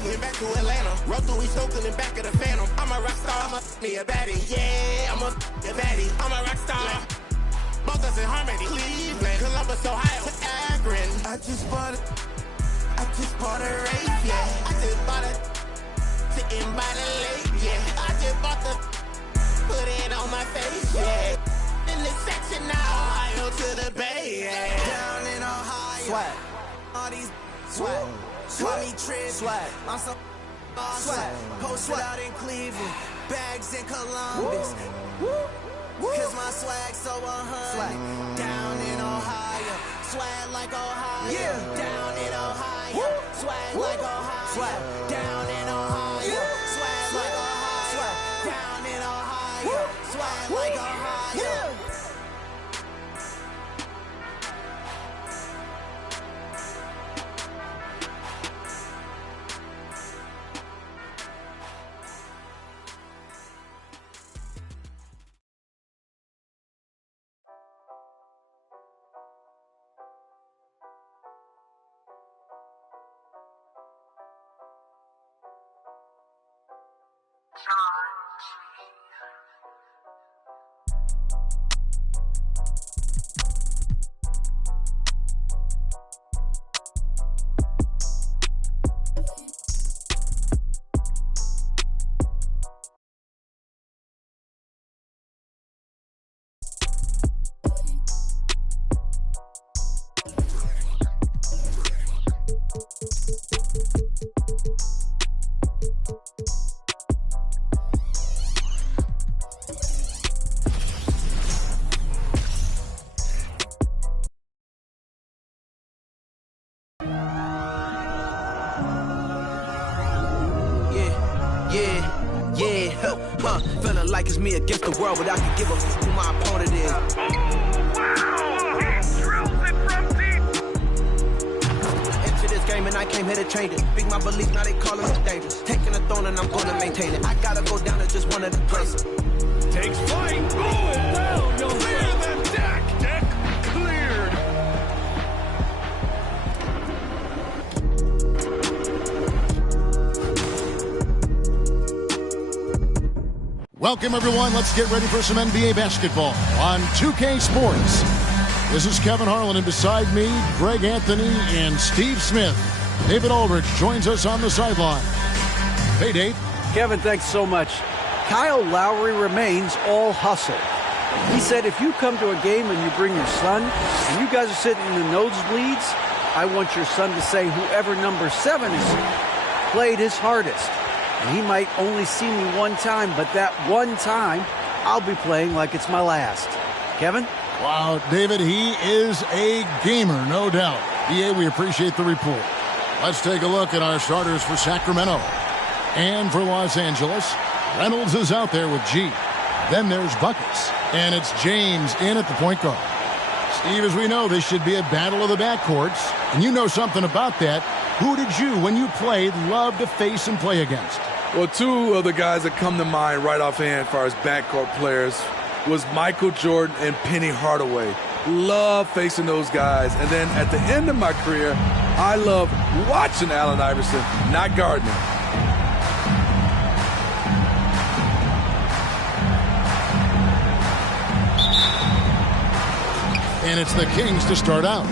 Cleveland back to Atlanta. Roll through East Oakland and back of the Phantom. I'm a rock star, I'm a baddie. Yeah, I'm a baddie. I'm a rock star. Both us in harmony. Cleveland, Columbus, Ohio, Akron. I just bought a race, yeah. I just bought it. Sitting by the lake, yeah. I just bought the, put it on my face, yeah. In this section now, Ohio to the Bay, yeah. Down in Ohio. Swag. All these swag. Swag. Trip. Swag. I'm so swag. Posted out in Cleveland. Bags in Columbus. Cause my swag so 100. Down in Ohio. Swag like Ohio. Yeah. Down in Ohio. Swag like Ohio. Swag. Down in Ohio. Swag like Ohio. Swag. Down in Ohio. Swag like Ohio. Feeling like it's me against the world, but I can give a f who my opponent is. Wow! He drills it from deep. Into this game and I came here to change it. Big my belief, now they calling it dangerous. Taking the throne and I'm gonna maintain it. I gotta go down as just one of the greatest. Takes flight. Going down. You'll clear the deck. Deck cleared. Welcome, everyone. Let's get ready for some NBA basketball on 2K Sports. This is Kevin Harlan, and beside me, Greg Anthony and Steve Smith. David Aldridge joins us on the sideline. Hey, Dave. Kevin, thanks so much. Kyle Lowry remains all hustle. He said if you come to a game and you bring your son, and you guys are sitting in the nosebleeds, I want your son to say whoever number 7 is played his hardest. And he might only see me one time, but that one time, I'll be playing like it's my last. Kevin? Wow, David, he is a gamer, no doubt. EA, we appreciate the report. Let's take a look at our starters for Sacramento. And for Los Angeles, Reynolds is out there with G. Then there's Buckets. And it's James in at the point guard. Steve, as we know, this should be a battle of the backcourts. And you know something about that. Who did you, when you played, love to face and play against? Well, two of the guys that come to mind right offhand as far as backcourt players was Michael Jordan and Penny Hardaway. Love facing those guys. And then at the end of my career, I love watching Allen Iverson, not guarding him. And it's the Kings to start out.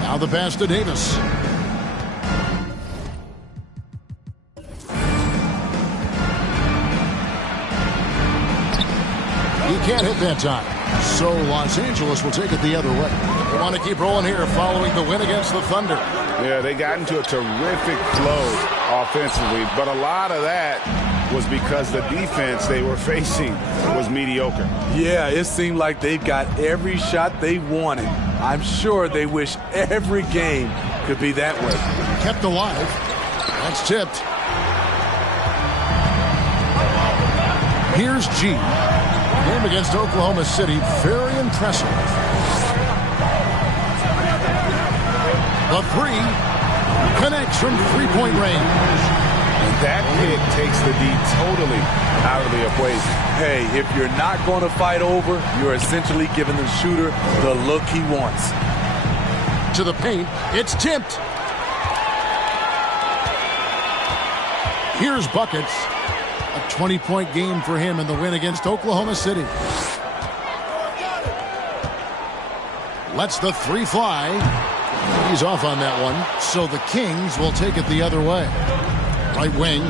Now the pass to Davis. He can't hit that time. So Los Angeles will take it the other way. They want to keep rolling here following the win against the Thunder. Yeah, they got into a terrific flow offensively, but a lot of that was because the defense they were facing was mediocre. Yeah, it seemed like they got every shot they wanted. I'm sure they wish every game could be that way. Kept alive. That's tipped. Here's G. Game against Oklahoma City, very impressive. The three connects from three-point range. And that pick takes the D totally out of the equation. Hey, if you're not going to fight over, you're essentially giving the shooter the look he wants. To the paint, it's tipped. Here's buckets. A 20-point game for him in the win against Oklahoma City. Lets the three fly. He's off on that one, so the Kings will take it the other way. Right wing.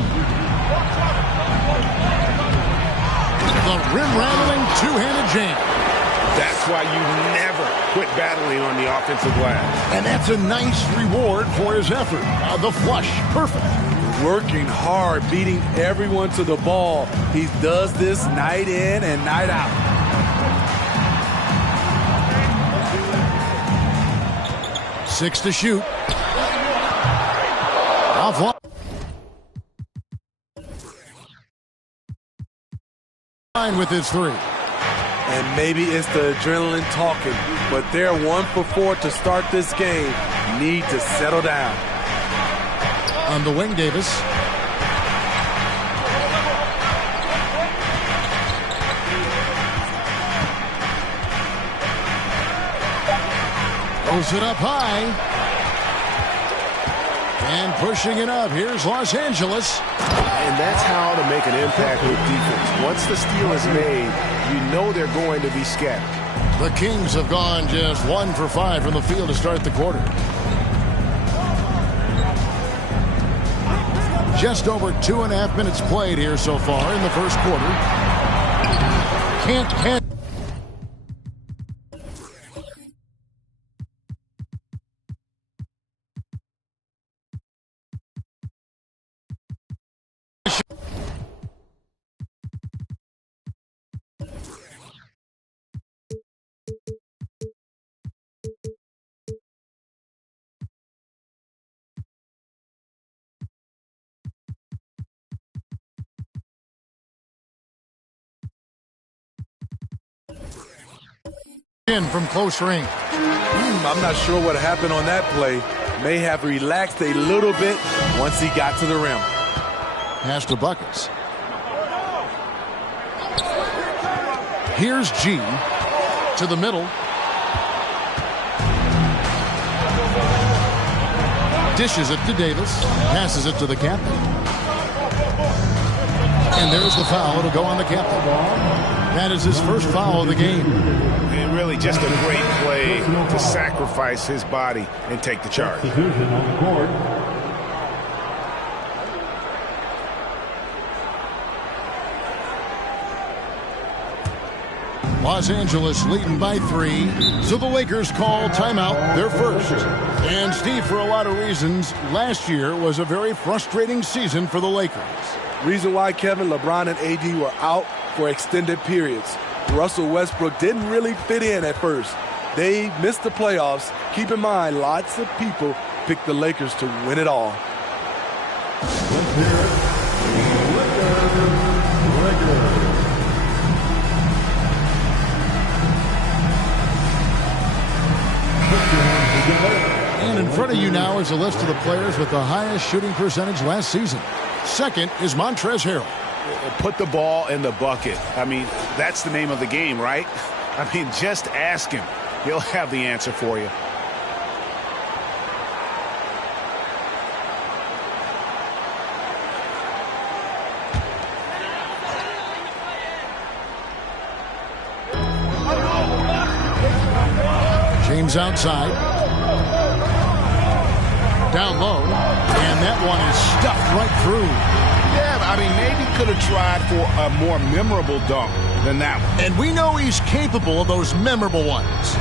The rim-rattling two-handed jam. That's why you never quit battling on the offensive glass. And that's a nice reward for his effort. The flush, perfect. Working hard, beating everyone to the ball. He does this night in and night out. Six to shoot. Offline with his three. And maybe it's the adrenaline talking, but they're 1 for 4 to start this game. Need to settle down. On the wing, Davis. Throws it up high. And pushing it up. Here's Los Angeles. And that's how to make an impact with defense. Once the steal is made, you know they're going to be scattered. The Kings have gone just 1 for 5 from the field to start the quarter. Just over 2.5 minutes played here so far in the first quarter. Can't. In from close range. I'm not sure what happened on that play. May have relaxed a little bit once he got to the rim. Pass to buckets. Here's G to the middle. Dishes it to Davis. Passes it to the captain. And there's the foul. It'll go on the captain. That is his first foul of the game. And really just a great play to sacrifice his body and take the charge. Los Angeles leading by 3, so the Lakers call timeout, their first. And Steve, for a lot of reasons, last year was a very frustrating season for the Lakers. Reason why, Kevin, LeBron and AD were out for extended periods. Russell Westbrook didn't really fit in at first. They missed the playoffs. Keep in mind, lots of people picked the Lakers to win it all. And in front of you now is a list of the players with the highest shooting percentage last season. Second is Montrezl Harrell. Put the ball in the bucket. I mean, that's the name of the game, right? I mean, just ask him. He'll have the answer for you. James outside. Down low. And that one is stuffed right through. Yeah, I mean, maybe could have tried for a more memorable dunk than that one. And we know he's capable of those memorable ones.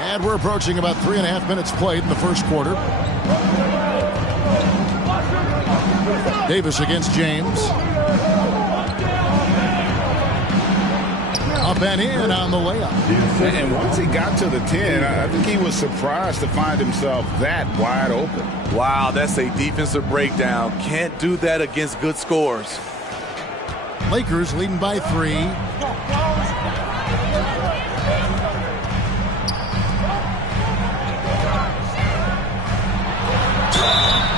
And we're approaching about 3.5 minutes played in the first quarter. Davis against James. Up and in on the layup. And once he got to the 10, I think he was surprised to find himself that wide open. Wow, that's a defensive breakdown. Can't do that against good scores. Lakers leading by 3.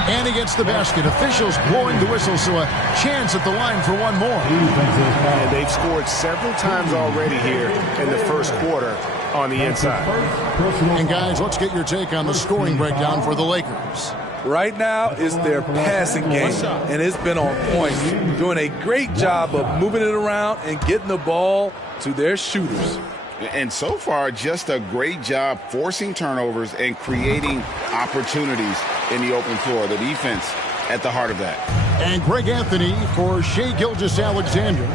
And he gets the basket. Officials blowing the whistle, so a chance at the line for one more. And they've scored several times already here in the first quarter on the inside. And guys, let's get your take on the scoring breakdown for the Lakers. Right now, it's their passing game, and it's been on point. Doing a great job of moving it around and getting the ball to their shooters. And so far, just a great job forcing turnovers and creating opportunities in the open floor. The defense at the heart of that. And Greg Anthony for Shai Gilgeous-Alexander,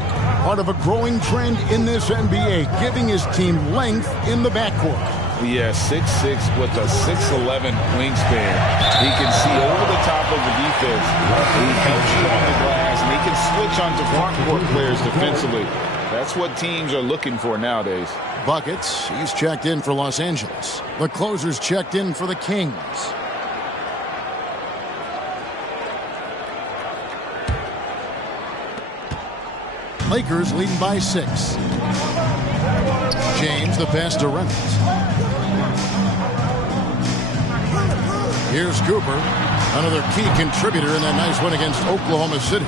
part of a growing trend in this NBA, giving his team length in the backcourt. Yeah, 6'6" with a 6'11" wingspan. He can see over the top of the defense. He helps you on the glass, and he can switch onto front court players defensively. That's what teams are looking for nowadays. Buckets, he's checked in for Los Angeles. The closer's checked in for the Kings. Lakers leading by 6. James, the pass to Reynolds. Here's Cooper, another key contributor in that nice win against Oklahoma City.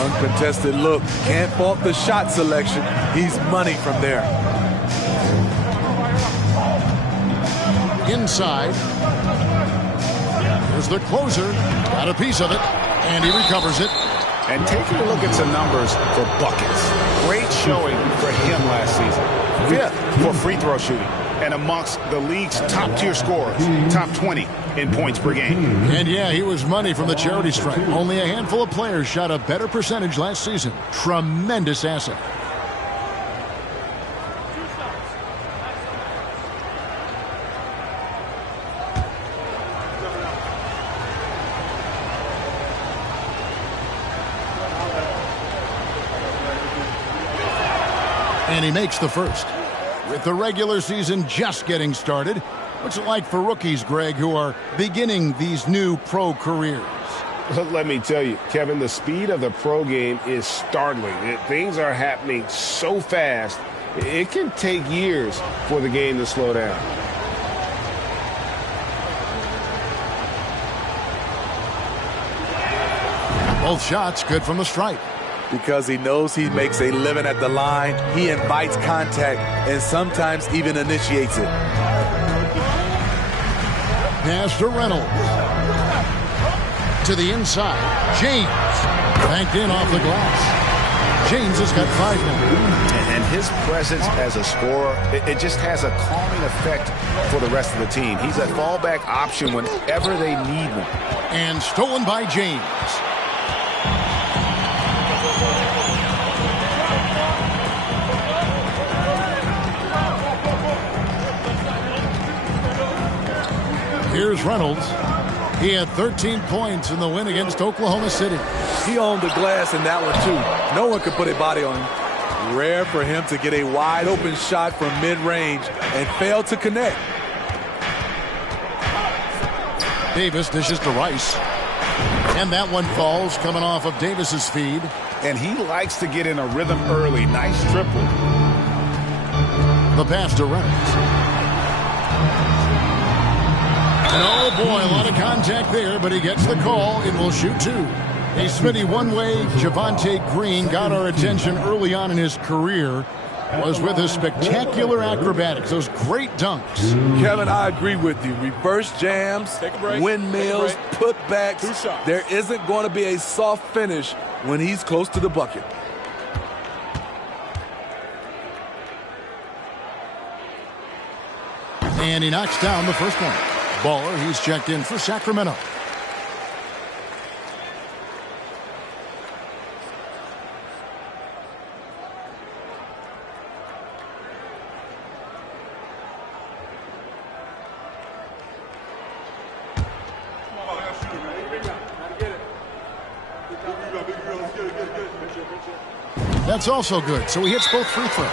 Uncontested look. Can't fault the shot selection. He's money from there. Inside. Here's the closer. Got a piece of it. And he recovers it. And taking a look at some numbers for buckets. Great showing for him last season. 5th for free throw shooting. And amongst the league's top-tier scorers, top 20 in points per game. And yeah, he was money from the charity stripe. Only a handful of players shot a better percentage last season. Tremendous asset. And he makes the first. With the regular season just getting started, what's it like for rookies, Greg, who are beginning these new pro careers? Let me tell you, Kevin, the speed of the pro game is startling. Things are happening so fast, it can take years for the game to slow down. Both shots good from the stripe. Because he knows he makes a living at the line, he invites contact and sometimes even initiates it. Pass to Reynolds. To the inside. James. Banked in off the glass. James has got 5 now. And his presence as a scorer, it just has a calming effect for the rest of the team. He's a fallback option whenever they need one. And stolen by James. Here's Reynolds. He had 13 points in the win against Oklahoma City. He owned the glass in that one, too. No one could put a body on him. Rare for him to get a wide-open shot from mid-range and fail to connect. Davis dishes to Rice. And that one falls, coming off of Davis's feed. And he likes to get in a rhythm early. Nice triple. The pass to Reynolds. And oh boy, a lot of contact there, but he gets the call. It will shoot 2. Hey, Smitty, one way Javonte Green got our attention early on in his career was with his spectacular acrobatics, those great dunks. Kevin, I agree with you. Reverse jams, windmills, putbacks. There isn't going to be a soft finish when he's close to the bucket. And he knocks down the first one. Baller, he's checked in for Sacramento. That's also good. So he hits both free throws.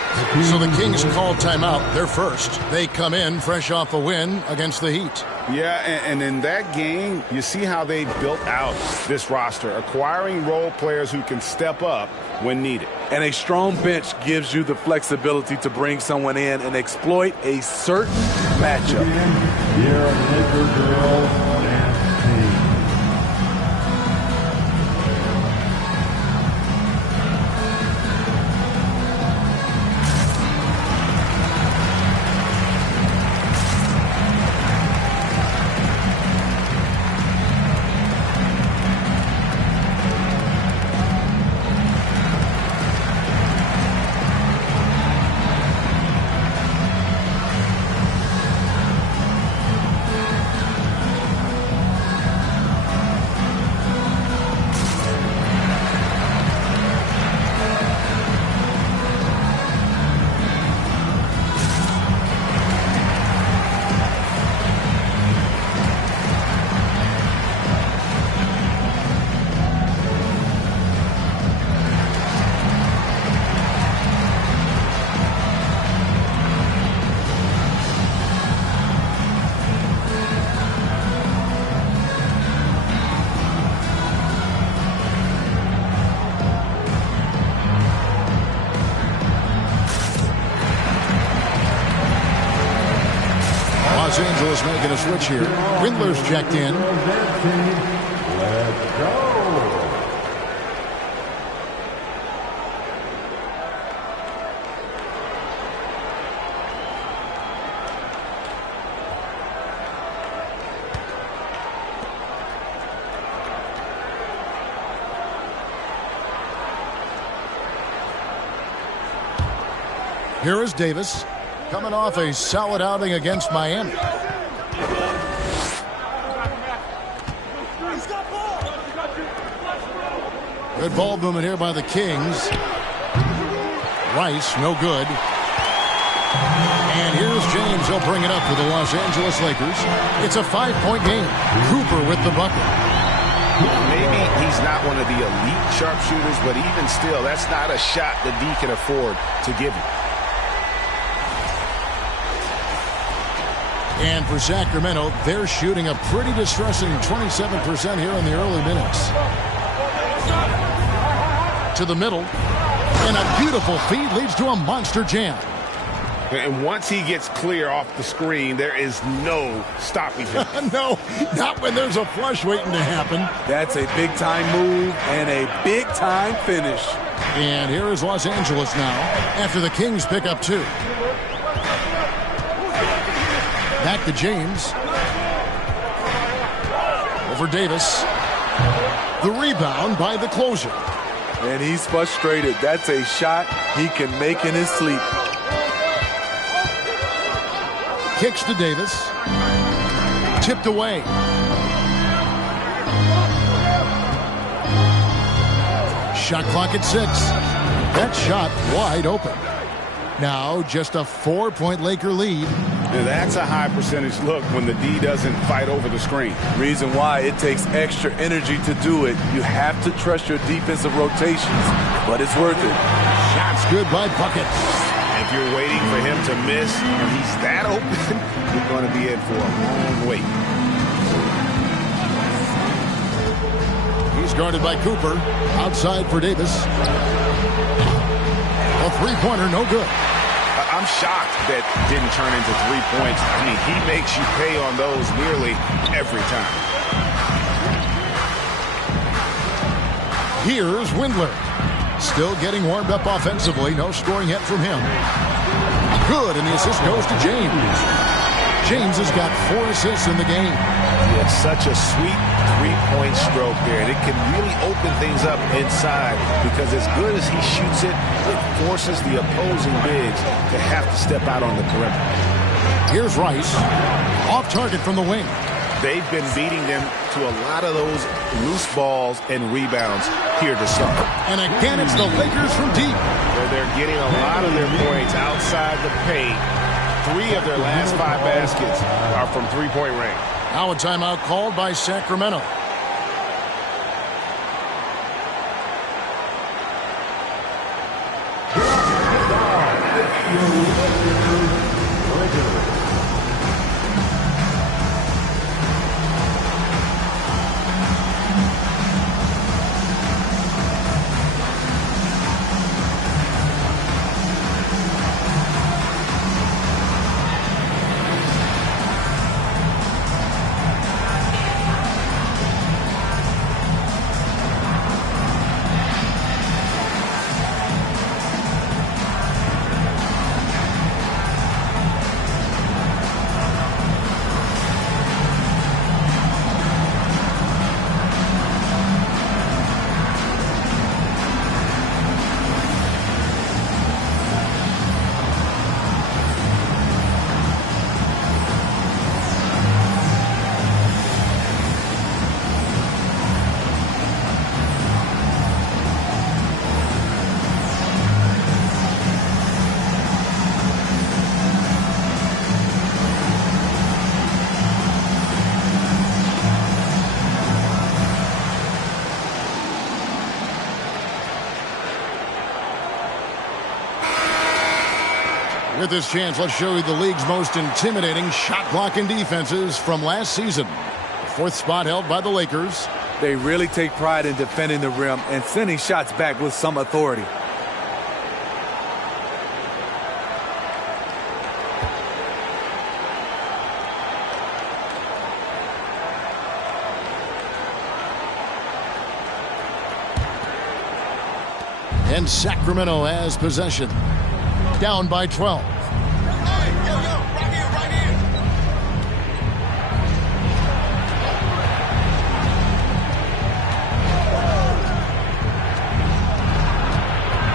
So the Kings call timeout. They're first. They come in fresh off a win against the Heat. Yeah, and in that game, you see how they built out this roster, acquiring role players who can step up when needed. And a strong bench gives you the flexibility to bring someone in and exploit a certain matchup. Here at Laker girls and Los Angeles making a switch here. Windler's checked in. Let's go. Here is Davis, coming off a solid outing against Miami. Good ball movement here by the Kings. Rice, no good. And here's James. He'll bring it up for the Los Angeles Lakers. It's a 5-point game. Cooper with the bucket. Maybe he's not one of the elite sharpshooters, but even still, that's not a shot that D can afford to give you. And for Sacramento, they're shooting a pretty distressing 27% here in the early minutes. To the middle. And a beautiful feed leads to a monster jam. And once he gets clear off the screen, there is no stopping him. No, not when there's a flush waiting to happen. That's a big-time move and a big-time finish. And here is Los Angeles now after the Kings pick up 2. Back to James. Over Davis. The rebound by the closer. And he's frustrated. That's a shot he can make in his sleep. Kicks to Davis. Tipped away. Shot clock at 6. That shot wide open. Now just a 4-point Laker lead. And that's a high percentage look when the D doesn't fight over the screen. Reason why it takes extra energy to do it. You have to trust your defensive rotations, but it's worth it. Shots good by Bucket. If you're waiting for him to miss and he's that open, you're going to be in for a long wait. He's guarded by Cooper. Outside for Davis. A three-pointer, no good. I'm shocked that didn't turn into 3 points. I mean, he makes you pay on those nearly every time. Here's Windler. Still getting warmed up offensively. No scoring yet from him. Good, and the assist goes to James. James has got 4 assists in the game. He had such a sweet three-point stroke there, and it can really open things up inside because as good as he shoots it, it forces the opposing bigs to have to step out on the perimeter. Here's Rice. Off target from the wing. They've been beating them to a lot of those loose balls and rebounds here to start. And again, it's the Lakers from deep. Where they're getting a lot of their points outside the paint. 3 of their last 5 baskets are from three-point range. Now a timeout called by Sacramento. With this chance, let's show you the league's most intimidating shot-blocking defenses from last season. The 4th spot held by the Lakers. They really take pride in defending the rim and sending shots back with some authority. And Sacramento has possession. Down by 12.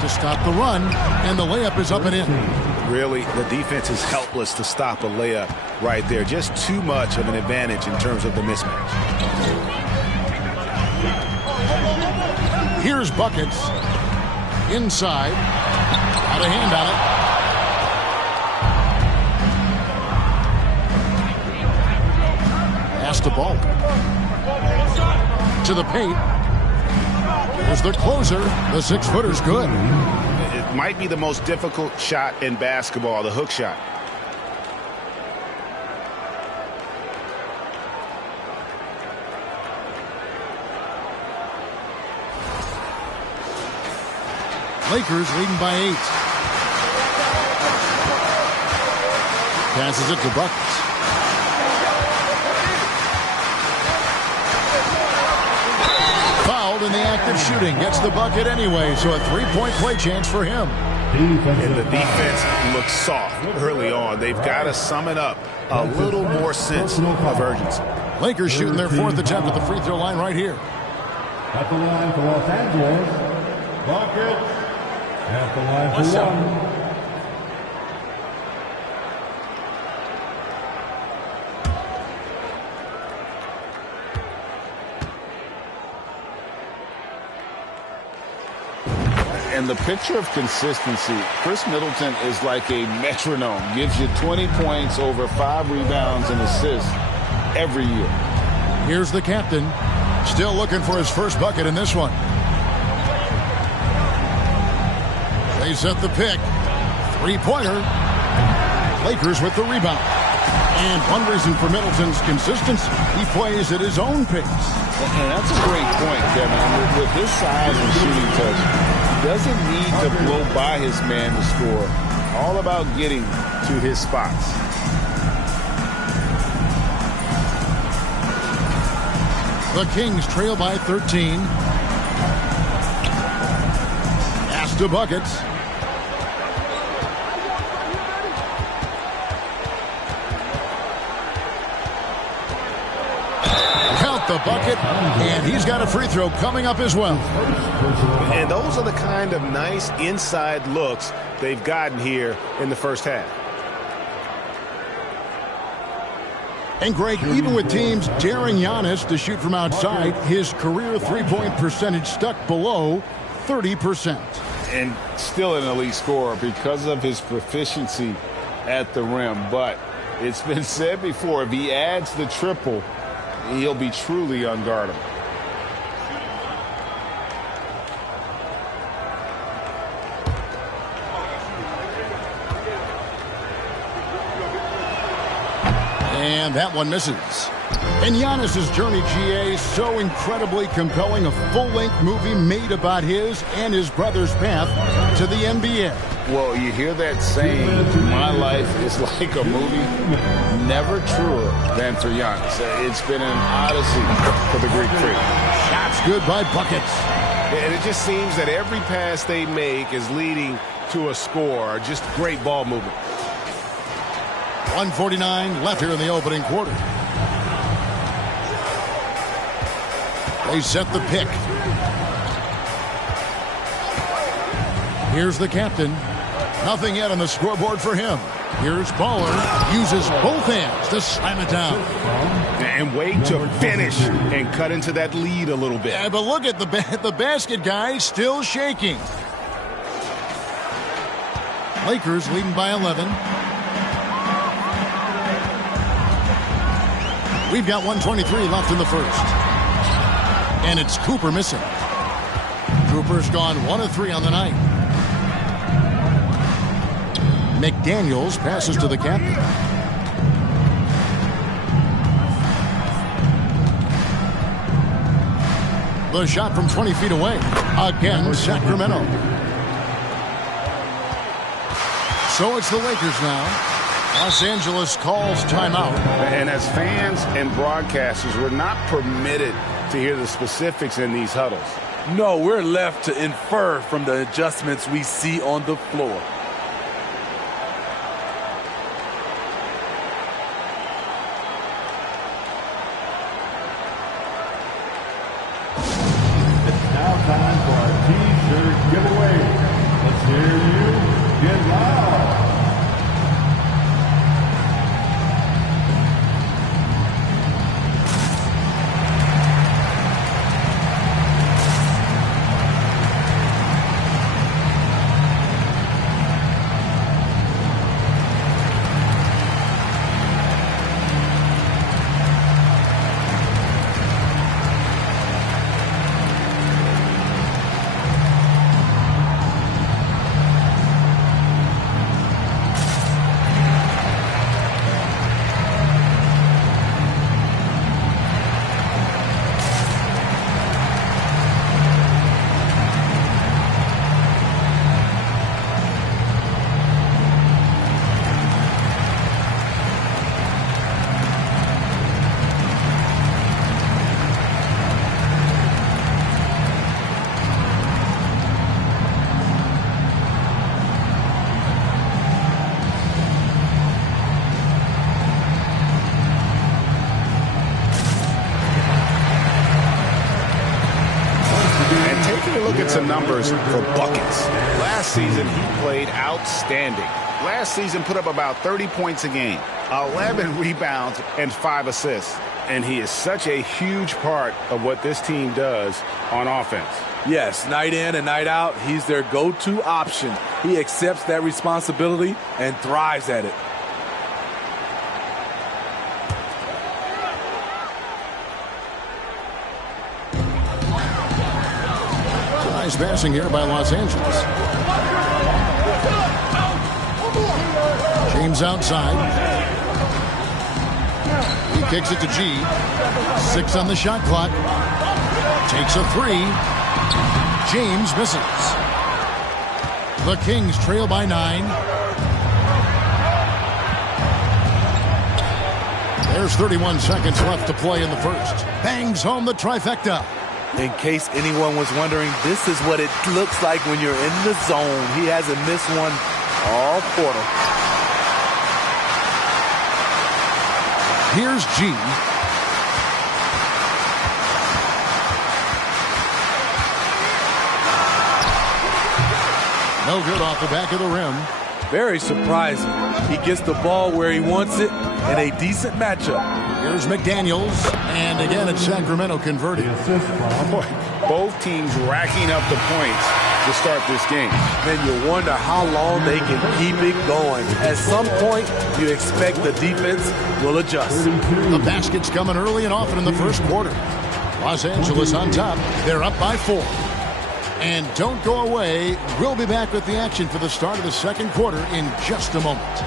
To stop the run, and the layup is up and in. Really, the defense is helpless to stop a layup right there. Just too much of an advantage in terms of the mismatch. Here's buckets. Inside. Out of hand on it. Pass to ball. To the paint. Here's the closer. The 6-footer's good. It might be the most difficult shot in basketball, the hook shot. Lakers leading by 8. Passes it to Buckets. Fouled in the act of shooting. Gets the bucket anyway, so a 3-point play chance for him. And the defense looks soft early on. They've got to sum it up. A little more sense of urgency. Lakers shooting their 4th attempt at the free throw line right here. At the line for Los Angeles, Buckets. At the line for one. And the picture of consistency, Chris Middleton is like a metronome. Gives you 20 points, over 5 rebounds and assists every year. Here's the captain. Still looking for his first bucket in this one. They set the pick. 3-pointer. Lakers with the rebound. And one reason for Middleton's consistency, he plays at his own pace. And that's a great point, Kevin. With his size and shooting touch, he doesn't need to blow by his man to score. All about getting to his spots. The Kings trail by 13. Pass to Buckets. The bucket, and he's got a free throw coming up as well. And those are the kind of nice inside looks they've gotten here in the first half. And Greg, even with teams daring Giannis to shoot from outside, his career three-point percentage stuck below 30%. And still an elite scorer because of his proficiency at the rim. But it's been said before, if he adds the triple, he'll be truly unguardable. And that one misses. And Giannis' journey, GA, so incredibly compelling. A full-length movie made about his and his brother's path to the NBA. Well, you hear that saying, my life is like a movie. Never truer than for Giannis. It's been an odyssey for the Greek freak. Shots good by Buckets. And it just seems that every pass they make is leading to a score. Just great ball movement. 1:49 left here in the opening quarter. They set the pick. Here's the captain. Nothing yet on the scoreboard for him. Here's Baller. Uses both hands to slam it down. And wait to finish and cut into that lead a little bit. Yeah, but look at the basket guy still shaking. Lakers leading by 11. We've got 1:23 left in the first. And it's Cooper missing. Cooper's gone 1 of 3 on the night. McDaniels passes to the captain. The shot from 20 feet away. Again, Sacramento. So it's the Lakers now. Los Angeles calls timeout. And as fans and broadcasters, we're not permitted to hear the specifics in these huddles. No, we're left to infer from the adjustments we see on the floor. It's now time for our T-shirt giveaway. Let's hear you get loud. Look at some numbers for buckets. Last season, he played outstanding. Last season, put up about 30 points a game, 11 rebounds, and 5 assists. And he is such a huge part of what this team does on offense. Yes, night in and night out, he's their go-to option. He accepts that responsibility and thrives at it. Nice passing here by Los Angeles. James outside. He kicks it to G. 6 on the shot clock. Takes a 3. James misses. The Kings trail by 9. There's 31 seconds left to play in the first. Bangs home the trifecta. In case anyone was wondering, this is what it looks like when you're in the zone. He hasn't missed one all quarter. Here's G. No good off the back of the rim. Very surprising. He gets the ball where he wants it in a decent matchup. Here's McDaniels, and again it's Sacramento converted. Both teams racking up the points to start this game. Then you wonder how long they can keep it going. At some point, you expect the defense will adjust. The basket's coming early and often in the first quarter. Los Angeles on top. They're up by 4. And don't go away. We'll be back with the action for the start of the second quarter in just a moment.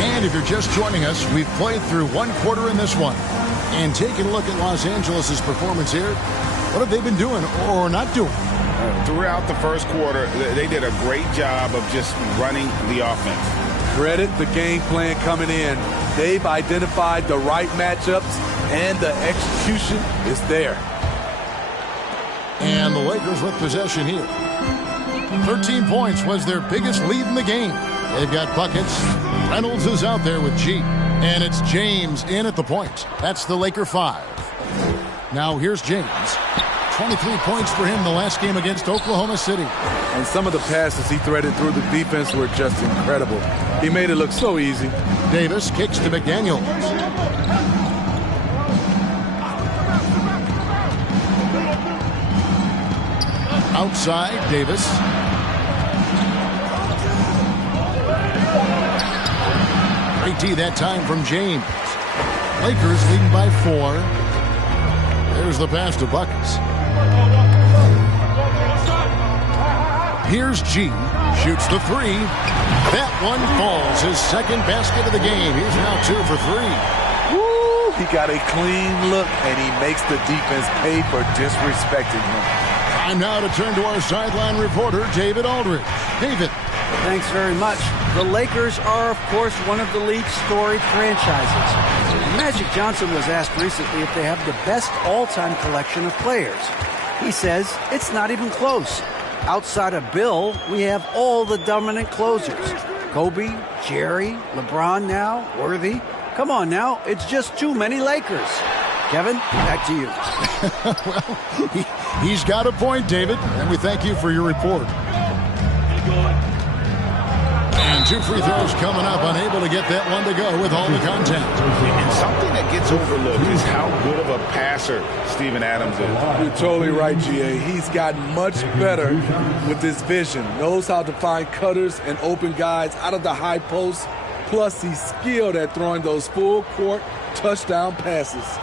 And if you're just joining us, we've played through one quarter in this one. And taking a look at Los Angeles' performance here, what have they been doing or not doing? Throughout the first quarter, they did a great job of just running the offense. Credit the game plan coming in. They've identified the right matchups, and the execution is there. And the Lakers with possession here. 13 points was their biggest lead in the game. They've got buckets. Reynolds is out there with G. And it's James in at the point. That's the Laker 5. Now here's James. 23 points for him the last game against Oklahoma City. And some of the passes he threaded through the defense were just incredible. He made it look so easy. Davis kicks to McDaniels. Outside, Davis. Great D that time from James. Lakers leading by 4. There's the pass to buckets. Here's G. Shoots the 3. That one falls. His second basket of the game. He's now 2 for 3. Woo! He got a clean look, and he makes the defense pay for disrespecting him. Time now to turn to our sideline reporter, David Aldridge. David. Thanks very much. The Lakers are, of course, one of the league's storied franchises. Magic Johnson was asked recently if they have the best all-time collection of players. He says it's not even close. Outside of Bill, we have all the dominant closers. Kobe, Jerry, LeBron now, Worthy. Come on now, it's just too many Lakers. Kevin, back to you. Well, he's got a point, David, and we thank you for your report. And 2 free throws coming up, unable to get that one to go with all the contact. And something that gets overlooked is how good of a passer Steven Adams is. You're totally right, GA. He's gotten much better with his vision. Knows how to find cutters and open guys out of the high post. Plus, he's skilled at throwing those full-court touchdown passes.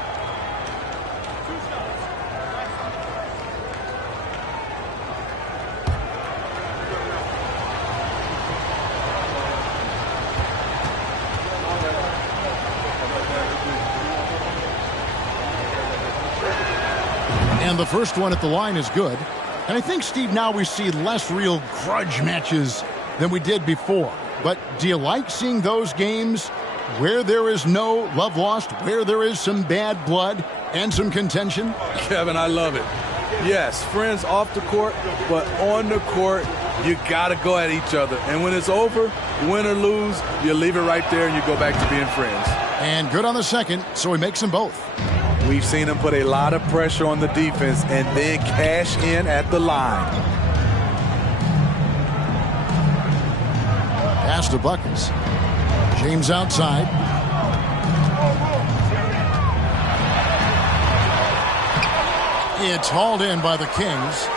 And the first one at the line is good. And I think, Steve, now we see less real grudge matches than we did before. But do you like seeing those games where there is no love lost, where there is some bad blood and some contention? Kevin, I love it. Yes, friends off the court, but on the court, you got to go at each other. And when it's over, win or lose, you leave it right there and you go back to being friends. And good on the second, so he makes them both. We've seen him put a lot of pressure on the defense and then cash in at the line. Pass to Buckets. James outside. It's hauled in by the Kings.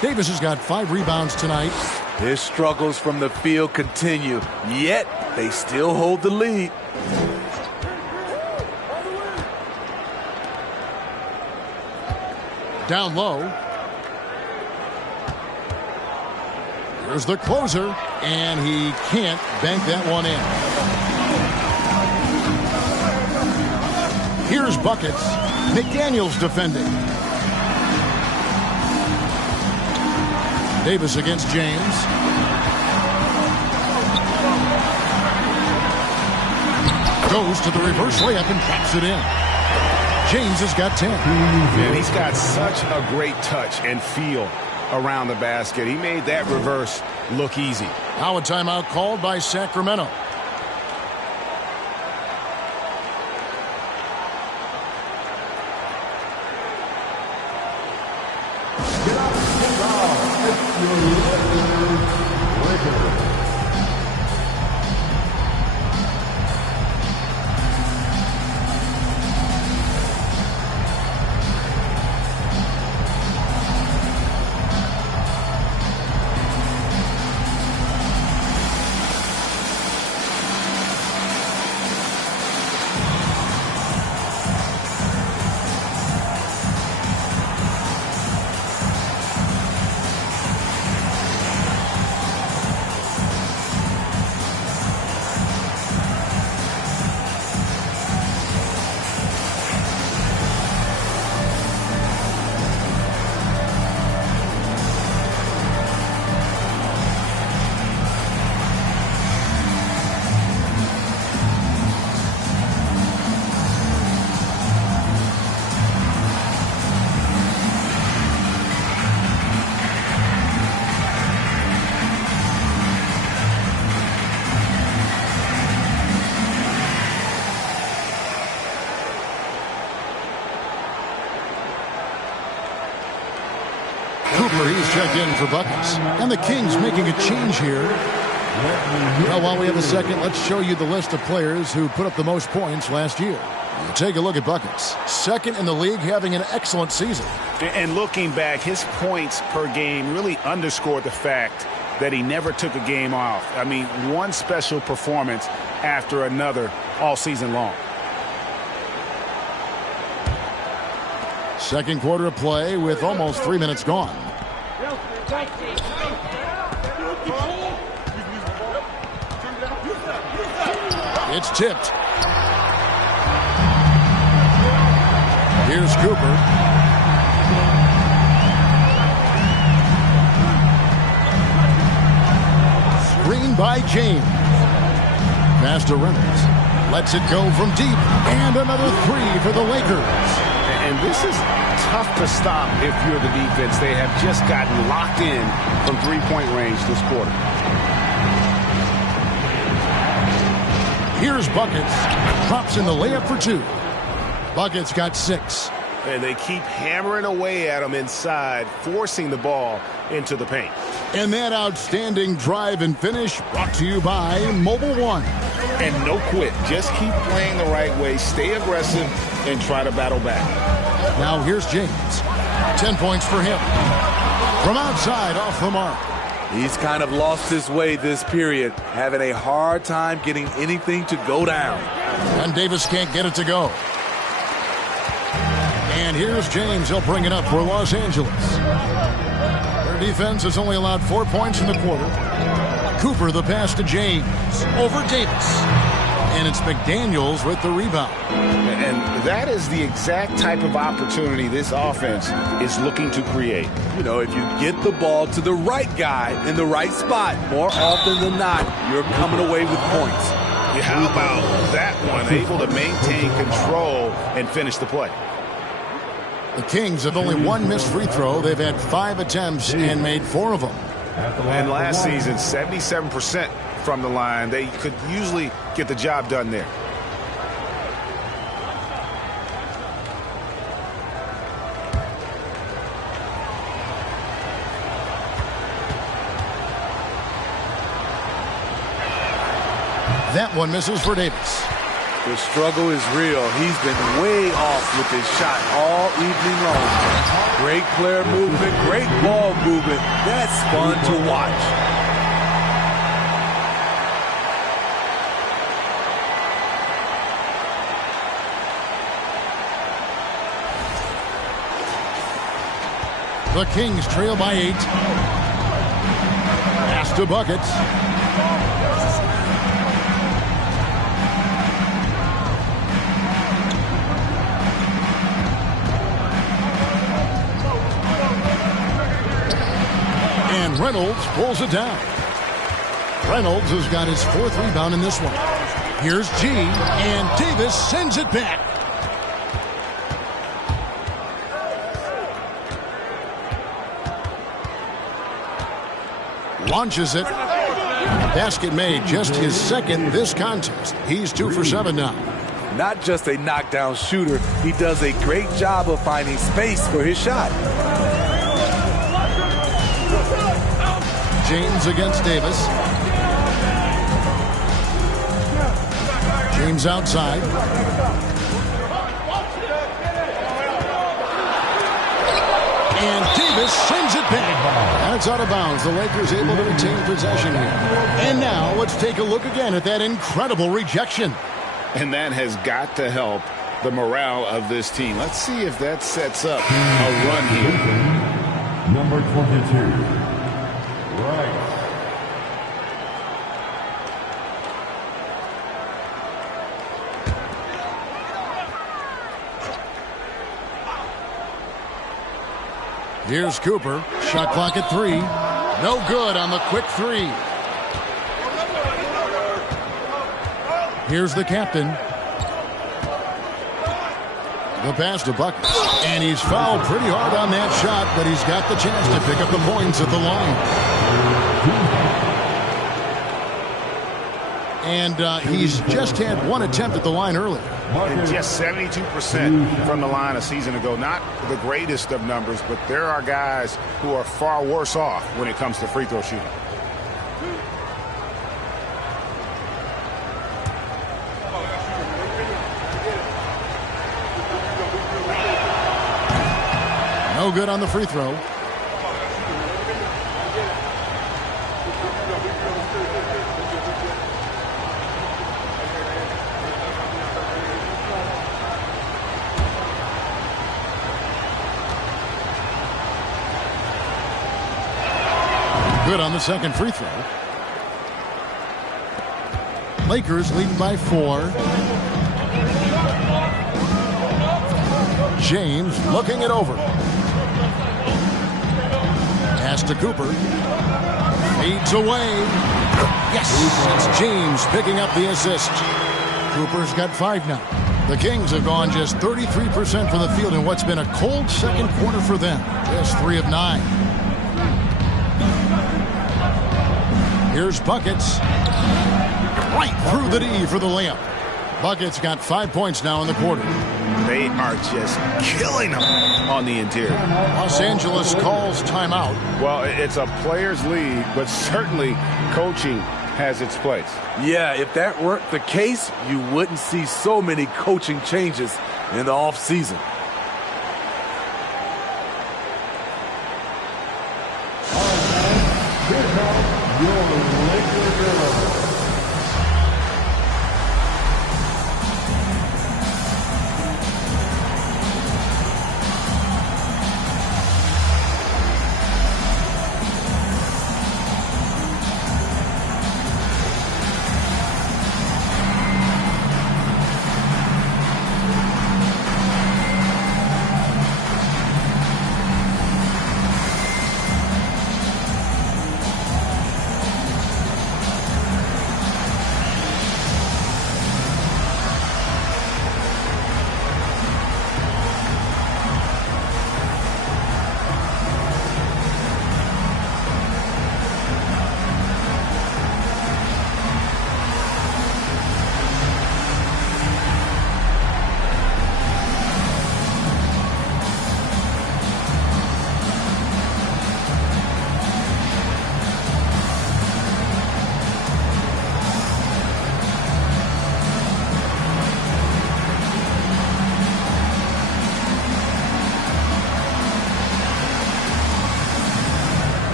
Davis has got 5 rebounds tonight. His struggles from the field continue, yet they still hold the lead. Down low. Here's the closer, and he can't bank that one in. Here's Buckets. McDaniels defending. Davis against James. Goes to the reverse layup and drops it in. James has got 10. Man, he's got such a great touch and feel around the basket. He made that reverse look easy. Now a timeout called by Sacramento. He's checked in for Buckets. And the Kings making a change here. Well, while we have a second, let's show you the list of players who put up the most points last year. Take a look at Buckets. Second in the league, having an excellent season. And looking back, his points per game really underscored the fact that he never took a game off. I mean, one special performance after another all season long. Second quarter of play with almost 3 minutes gone. It's tipped. Here's Cooper. by James. Pass to Reynolds. Lets it go from deep. And another three for the Lakers. And this is tough to stop if you're the defense. They have just gotten locked in from three-point range this quarter. Here's Buckets. Drops in the layup for two. Buckets got 6. And they keep hammering away at him inside, forcing the ball into the paint. And that outstanding drive and finish brought to you by Mobile One. And no quit. Just keep playing the right way. Stay aggressive and try to battle back. Now here's James. 10 points for him. From outside, off the mark. He's kind of lost his way this period, having a hard time getting anything to go down. And Davis can't get it to go. And here's James. He'll bring it up for Los Angeles. Their defense has only allowed 4 points in the quarter. Cooper the pass to James. Over Davis. And it's McDaniels with the rebound. And that is the exact type of opportunity this offense is looking to create. You know, if you get the ball to the right guy in the right spot, more often than not, you're coming away with points. Yeah, how about that one? Able to maintain control and finish the play. The Kings have only one missed free throw. They've had 5 attempts and made 4 of them. And last season, 77% from the line. They could usually get the job done there. That one misses for Davis. The struggle is real. He's been way off with his shot all evening long. Great player movement, great ball movement. That's fun to watch. The Kings trail by 8. Pass to Buckets. And Reynolds pulls it down. Reynolds has got his 4th rebound in this one. Here's G, and Davis sends it back. Launches it. Basket made, just his 2nd this contest. He's 2 for 7 now. Not just a knockdown shooter, he does a great job of finding space for his shot. James against Davis. James outside. And Davis sends it back. And it's out of bounds. The Lakers able to retain possession here. And now let's take a look again at that incredible rejection. And that has got to help the morale of this team. Let's see if that sets up a run here. Number 22. Right. Here's Cooper. Shot clock at 3. No good on the quick 3. Here's the captain. The pass to Buckets. And he's fouled pretty hard on that shot, but he's got the chance to pick up the points at the line. And he's just had 1 attempt at the line earlier. And just 72% from the line a season ago. Not the greatest of numbers, but there are guys who are far worse off when it comes to free throw shooting. No good on the free throw. Good on the second free throw. Lakers lead by 4. James looking it over. Pass to Cooper. Fades away. Yes, it's James picking up the assist. Cooper's got 5 now. The Kings have gone just 33% from the field in what's been a cold second quarter for them. Just 3 of 9. Here's Buckets. Right through the D for the layup. Buckets got 5 points now in the quarter. They are just killing them on the interior. Los Angeles calls timeout. Well, it's a players' league, but certainly coaching has its place. Yeah, if that weren't the case, you wouldn't see so many coaching changes in the offseason. Here comes your Laker girls.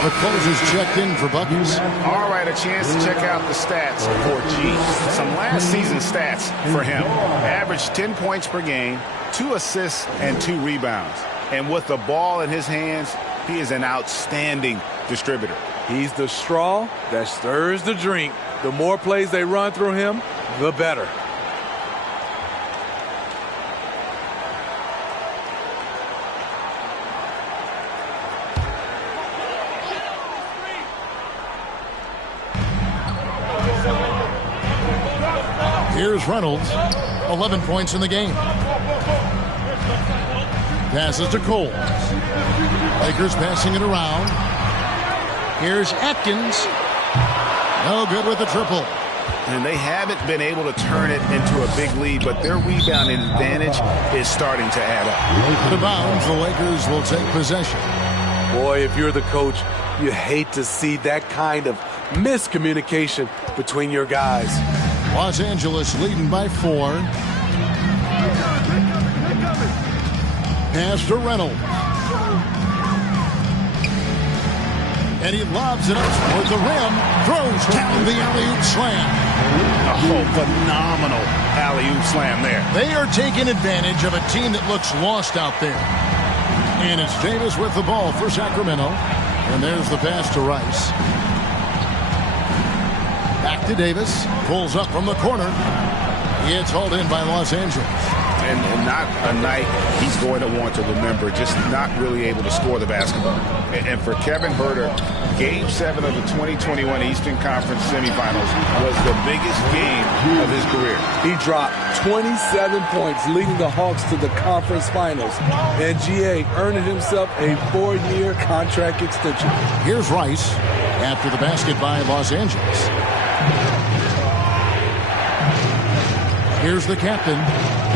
The closer's checked in for Buckets. All right, a chance to check out the stats for G. Some last season stats for him. Averaged 10 points per game, 2 assists, and 2 rebounds. And with the ball in his hands, he is an outstanding distributor. He's the straw that stirs the drink. The more plays they run through him, the better. Here's Reynolds, 11 points in the game. Passes to Cole. Lakers passing it around. Here's Atkins. No good with the triple. And they haven't been able to turn it into a big lead, but their rebounding advantage is starting to add up. Out of bounds, the Lakers will take possession. Boy, if you're the coach, you hate to see that kind of miscommunication between your guys. Los Angeles leading by 4. Pass to Reynolds. And he lobs it up toward the rim. Throws down the alley-oop slam. Oh, phenomenal alley-oop slam there. They are taking advantage of a team that looks lost out there. And it's Davis with the ball for Sacramento. And there's the pass to Rice. Back to Davis. Pulls up from the corner. It's hauled in by Los Angeles. And not a night he's going to want to remember, just not really able to score the basketball. And for Kevin Huerter, Game 7 of the 2021 Eastern Conference semifinals was the biggest game of his career. He dropped 27 points, leading the Hawks to the conference finals. And GA earning himself a 4-year contract extension. Here's Rice after the basket by Los Angeles. Here's the captain.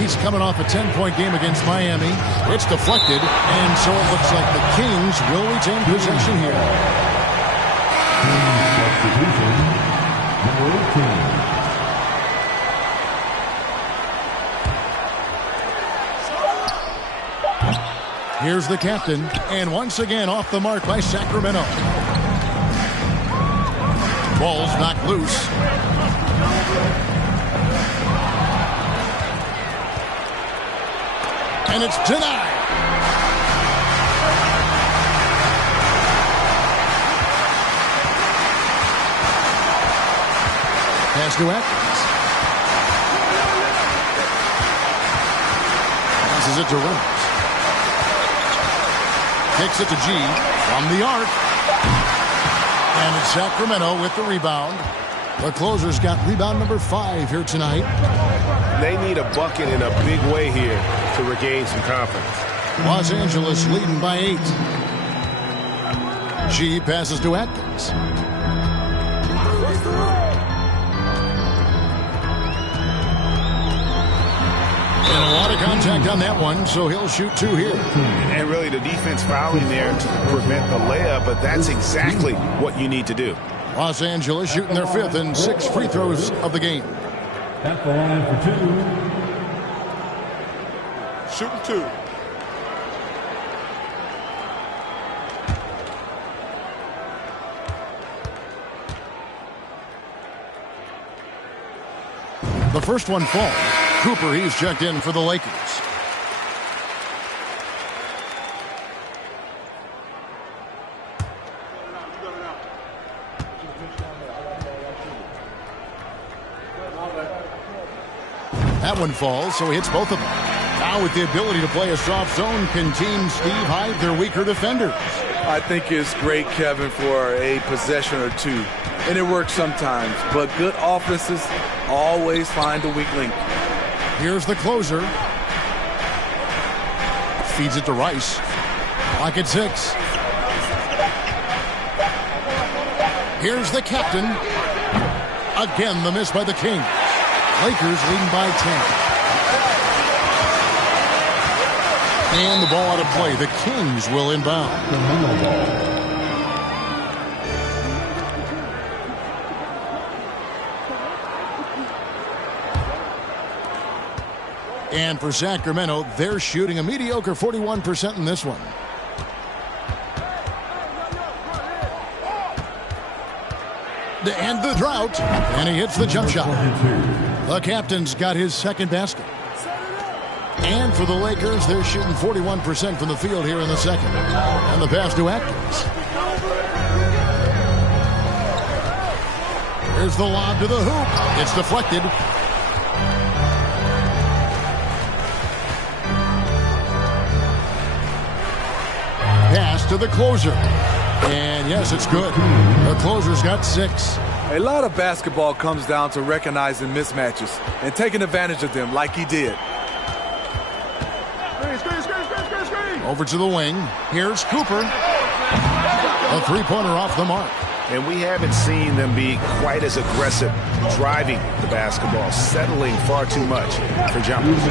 He's coming off a 10-point game against Miami. It's deflected, and so it looks like the Kings will retain possession here. Substitution, number 18. Here's the captain, and once again off the mark by Sacramento. Ball's knocked loose. And it's denied. Pass to Atkins. Passes it to Reynolds. Kicks it to G from the arc. And it's Sacramento with the rebound. The closer's got rebound number 5 here tonight. They need a bucket in a big way here to regain some confidence. Los Angeles leading by 8. G passes to Atkins. And a lot of contact on that one, so he'll shoot 2 here. And really the defense fouling there to prevent the layup, but that's exactly what you need to do. Los Angeles shooting their 5th and 6th free throws of the game. At the line for 2. Shooting 2. The first one falls. Cooper, he's checked in for the Lakers. That one falls, so he hits both of them. Now with the ability to play a soft zone, can Team Steve hide their weaker defenders? I think it's great, Kevin, for a possession or 2. And it works sometimes, but good offenses always find a weak link. Here's the closer. Feeds it to Rice. Clock at 6. Here's the captain. Again, the miss by the Kings. Lakers leading by 10. And the ball out of play. The Kings will inbound. And for Sacramento, they're shooting a mediocre 41% in this one. To end the drought, and he hits the jump shot. The captain's got his 2nd basket. And for the Lakers, they're shooting 41% from the field here in the 2nd. And the pass to Atkins. Here's the lob to the hoop. It's deflected. Pass to the closer. And yes, it's good. The closer's got 6. A lot of basketball comes down to recognizing mismatches and taking advantage of them like he did. Over to the wing. Here's Cooper. A 3-pointer off the mark. And we haven't seen them be quite as aggressive driving the basketball, settling far too much for jumpers.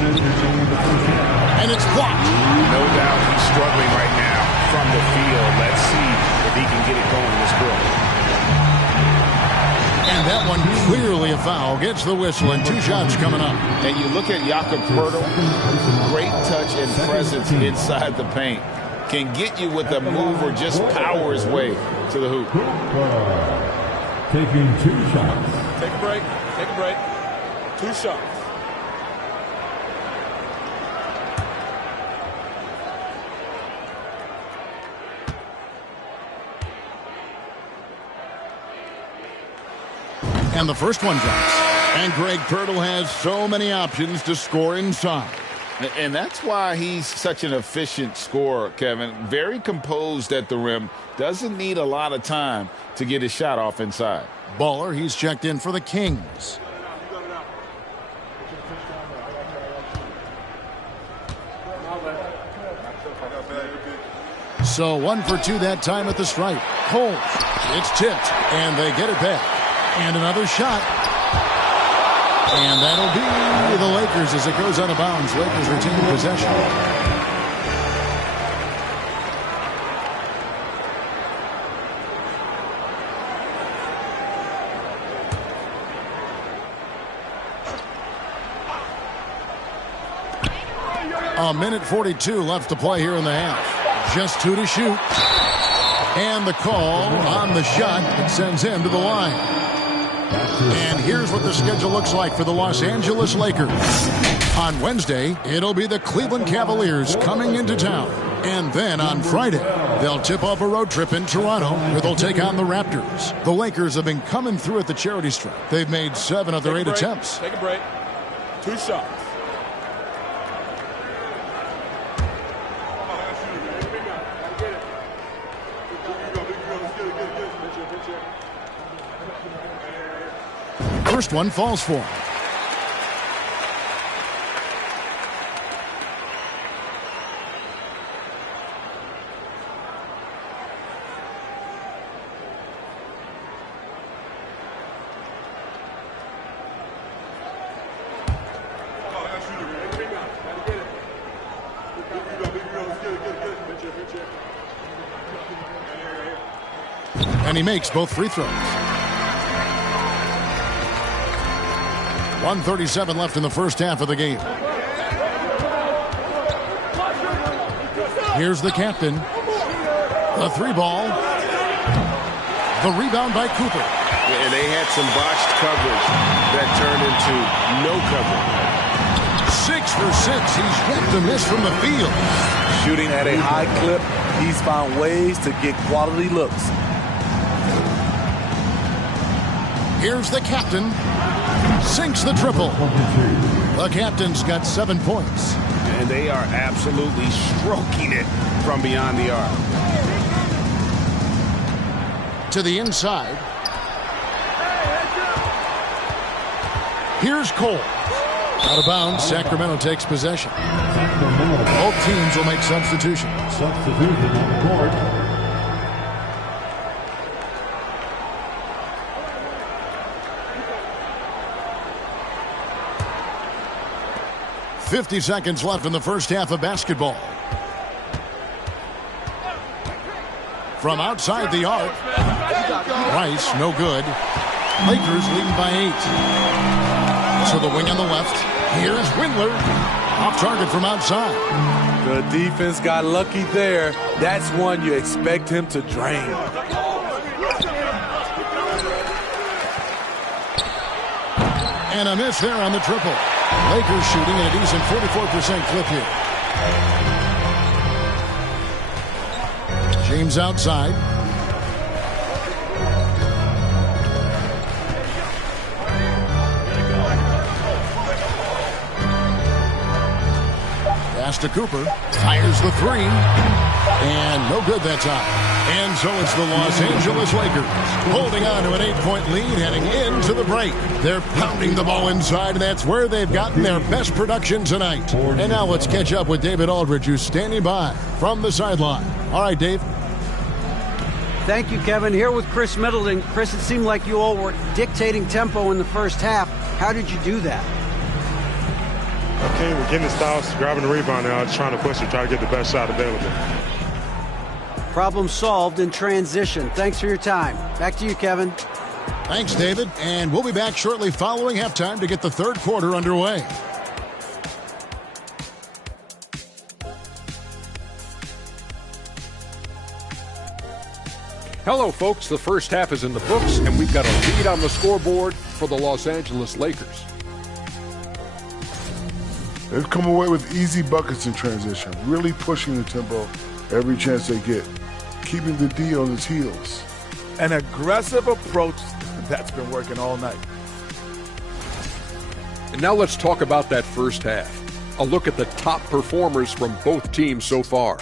And it's blocked. No doubt he's struggling right now from the field. Let's see if he can get it going this quarter. And that one clearly a foul. Gets the whistle and 2 shots coming up. And you look at Jakob Poeltl, great touch and presence inside the paint. Can get you with a move or just power his way to the hoop. Taking 2 shots. Take a break. Take a break. 2 shots. And the first one drops. And Greg Poeltl has so many options to score inside. And that's why he's such an efficient scorer, Kevin. Very composed at the rim. Doesn't need a lot of time to get his shot off inside. Baller, he's checked in for the Kings. So 1 for 2 that time at the stripe. Holmes, it's tipped, and they get it back. And another shot. And that'll be the Lakers as it goes out of bounds. Lakers retain possession. A minute 42 left to play here in the half. Just 2 to shoot. And the call on the shot that sends him to the line. And here's what the schedule looks like for the Los Angeles Lakers. On Wednesday, it'll be the Cleveland Cavaliers coming into town. And then on Friday, they'll tip off a road trip in Toronto where they'll take on the Raptors. The Lakers have been coming through at the charity stripe. They've made 7 of their 8 attempts. Take a break. 2 shots. First one falls for him. And he makes both free throws. 1:37 left in the first half of the game. Here's the captain. The three ball. The rebound by Cooper. And they had some botched coverage that turned into no coverage. 6 for 6. He's yet to miss from the field. Shooting at a high clip, he's found ways to get quality looks. Here's the captain. Sinks the triple. The captain's got 7 points. And they are absolutely stroking it from beyond the arc. To the inside. Here's Cole. Out of bounds, Sacramento takes possession. Both teams will make substitutions. Substitution on the court. 50 seconds left in the first half of basketball. From outside the arc. Rice, no good. Lakers leading by 8. To the wing on the left. Here's Windler. Off target from outside. The defense got lucky there. That's one you expect him to drain. And a miss there on the triple. Lakers shooting at a decent 44% clip here. James outside. Pass to Cooper. Fires the three. And no good that time. And so it's the Los Angeles Lakers holding on to an 8-point lead heading into the break. They're pounding the ball inside, and that's where they've gotten their best production tonight. And now let's catch up with David Aldridge, who's standing by from the sideline. All right, Dave. Thank you, Kevin. Here with Chris Middleton. Chris, it seemed like you all were dictating tempo in the first half. How did you do that? Okay, we're getting the styles, grabbing the rebound now, just trying to push it, try to get the best shot available. Problem solved in transition. Thanks for your time. Back to you, Kevin. Thanks, David. And we'll be back shortly following halftime to get the third quarter underway. Hello, folks. The first half is in the books, and we've got a lead on the scoreboard for the Los Angeles Lakers. They've come away with easy buckets in transition, really pushing the tempo every chance they get, keeping the D on his heels. An aggressive approach that's been working all night. And now let's talk about that first half. A look at the top performers from both teams so far.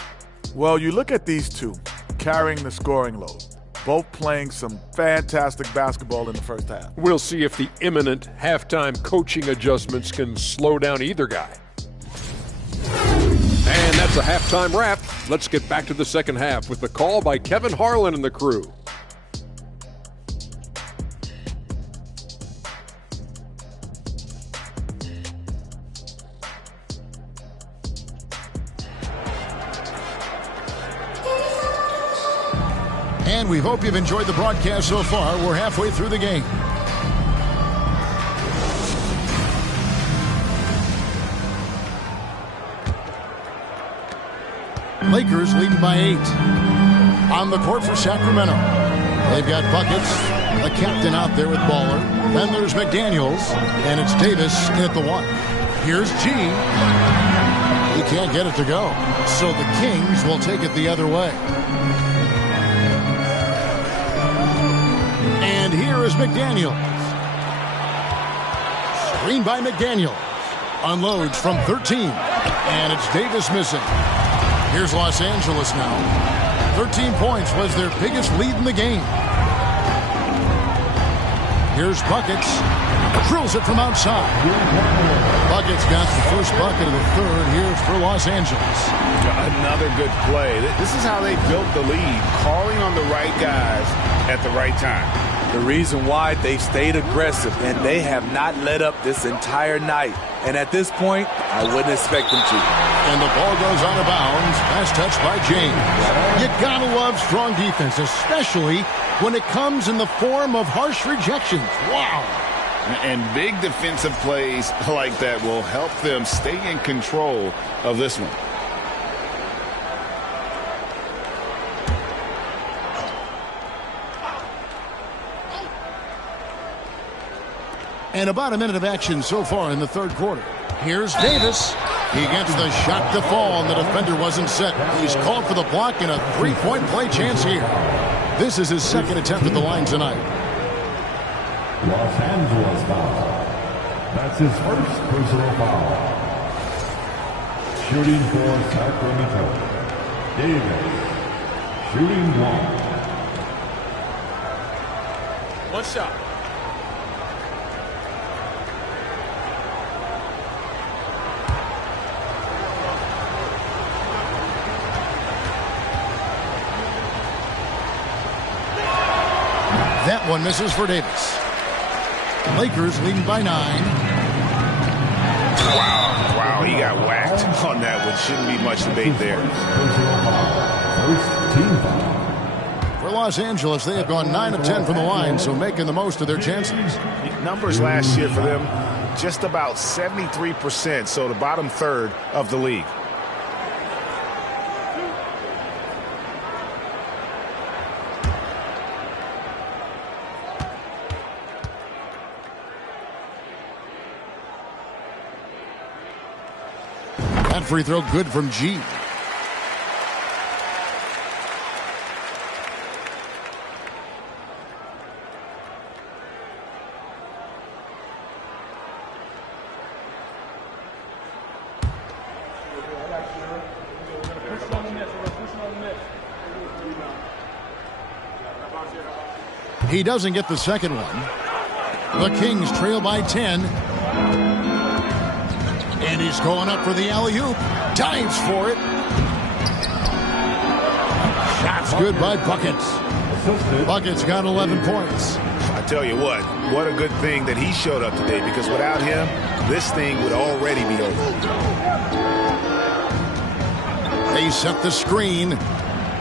Well, you look at these two carrying the scoring load, both playing some fantastic basketball in the first half. We'll see if the imminent halftime coaching adjustments can slow down either guy. And that's a halftime wrap. Let's get back to the second half with the call by Kevin Harlan and the crew. And we hope you've enjoyed the broadcast so far. We're halfway through the game. Lakers leading by 8. On the court for Sacramento. They've got buckets. The captain out there with Baller. Then there's McDaniels. And it's Davis in at the 1. Here's G. He can't get it to go. So the Kings will take it the other way. And here is McDaniels. Screen by McDaniels. Unloads from 13. And it's Davis missing. Here's Los Angeles now. 13 points was their biggest lead in the game. Here's buckets. Drills it from outside. Buckets got the first bucket of the third. Here's for Los Angeles. Another good play. This is how they built the lead, calling on the right guys at the right time. The reason why they've stayed aggressive, and they have not let up this entire night. And at this point, I wouldn't expect them to. And the ball goes out of bounds. Last touch by James. You gotta love strong defense, especially when it comes in the form of harsh rejections. Wow. And big defensive plays like that will help them stay in control of this one. And about a minute of action so far in the third quarter. Here's Davis. He gets the shot to fall, and the defender wasn't set. He's called for the block and a three-point play chance here. This is his second attempt at the line tonight. Los Angeles foul. That's his first personal foul. Shooting for Sacramento. Davis. Shooting one. One shot. That one misses for Davis. Lakers leading by 9. Wow, he got whacked on that one. Shouldn't be much debate there. For Los Angeles, they have gone 9 of 10 from the line, so making the most of their chances. Numbers last year for them, just about 73%, so the bottom third of the league. That free throw good from G. He doesn't get the second one. The Kings trail by 10. And he's going up for the alley-oop. Dives for it. Shots good by Buckets. Buckets got 11 points. I tell you what a good thing that he showed up today, because without him, this thing would already be over. They set the screen.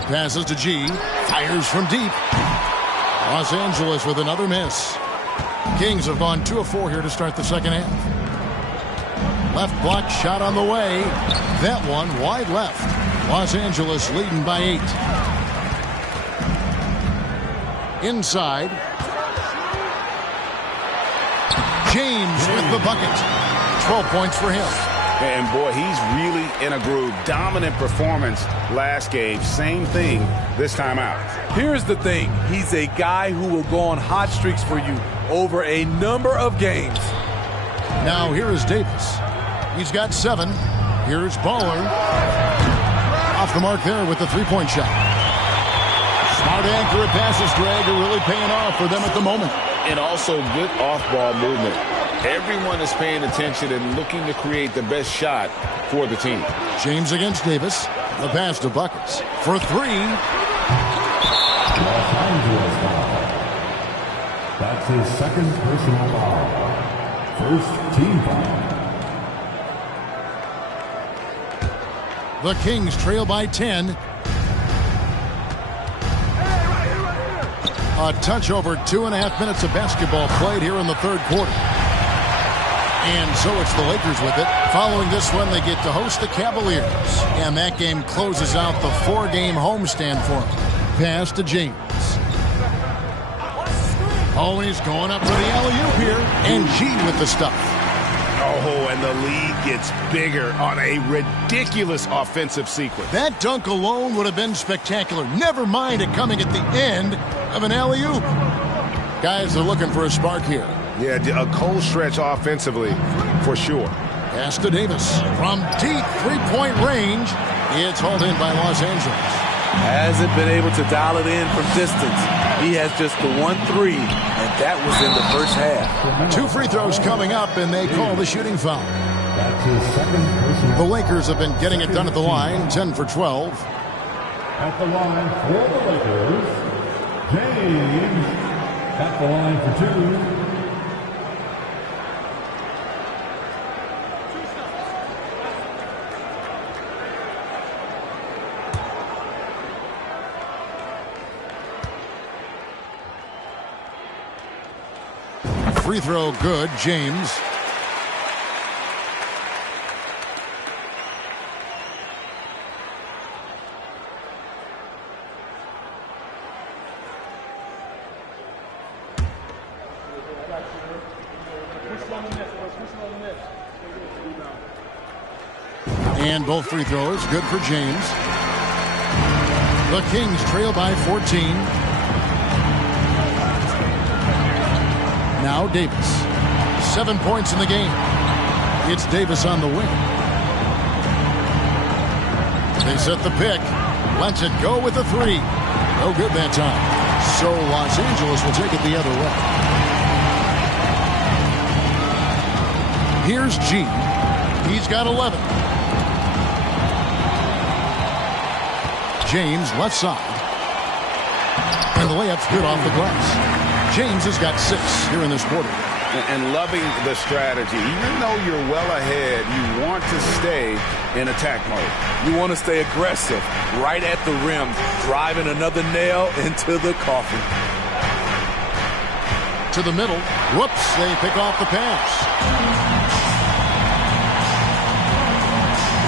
Passes to G. Fires from deep. Los Angeles with another miss. Kings have gone 2 of 4 here to start the second half. Left block shot on the way. That one wide left. Los Angeles leading by 8. Inside. James with the bucket. 12 points for him. And boy, he's really in a groove. Dominant performance last game. Same thing this time out. Here's the thing. He's a guy who will go on hot streaks for you over a number of games. Now here is Davis. He's got 7. Here's Baller. Off the mark there with the three-point shot. Smart accurate passes, Greg, are really paying off for them at the moment. And also good off-ball movement. Everyone is paying attention and looking to create the best shot for the team. James against Davis. The pass to Buckets for 3. Los Angeles foul. That's his second personal foul. First team foul. The Kings trail by 10. A touch over 2.5 minutes of basketball played here in the third quarter. And so it's the Lakers with it. Following this one, they get to host the Cavaliers. And that game closes out the 4-game homestand for them. Pass to James. Oh, he's going up for the alley-oop here. And G with the stuff. Oh, and the lead gets bigger on a ridiculous offensive sequence. That dunk alone would have been spectacular. Never mind it coming at the end of an alley-oop. Guys are looking for a spark here. Yeah, a cold stretch offensively, for sure. Pass to Davis from deep three-point range. It's hauled in by Los Angeles. Hasn't been able to dial it in from distance. He has just the 1-3, and that was in the first half. 2 free throws coming up, and they call the shooting foul. That's his second personal. The Lakers have been getting it done at the line, 10 for 12. At the line for the Lakers, James. At the line for 2. Free throw good, James. And both free throws good for James. The Kings trail by 14. Now Davis. 7 points in the game. It's Davis on the wing. They set the pick. Lets it go with the 3. No good that time. So Los Angeles will take it the other way. Here's G. He's got 11. James left side. And the layup's good off the glass. James has got 6 here in this quarter. And loving the strategy. Even though you're well ahead, you want to stay in attack mode. You want to stay aggressive, right at the rim, driving another nail into the coffin. To the middle. Whoops, they pick off the pass.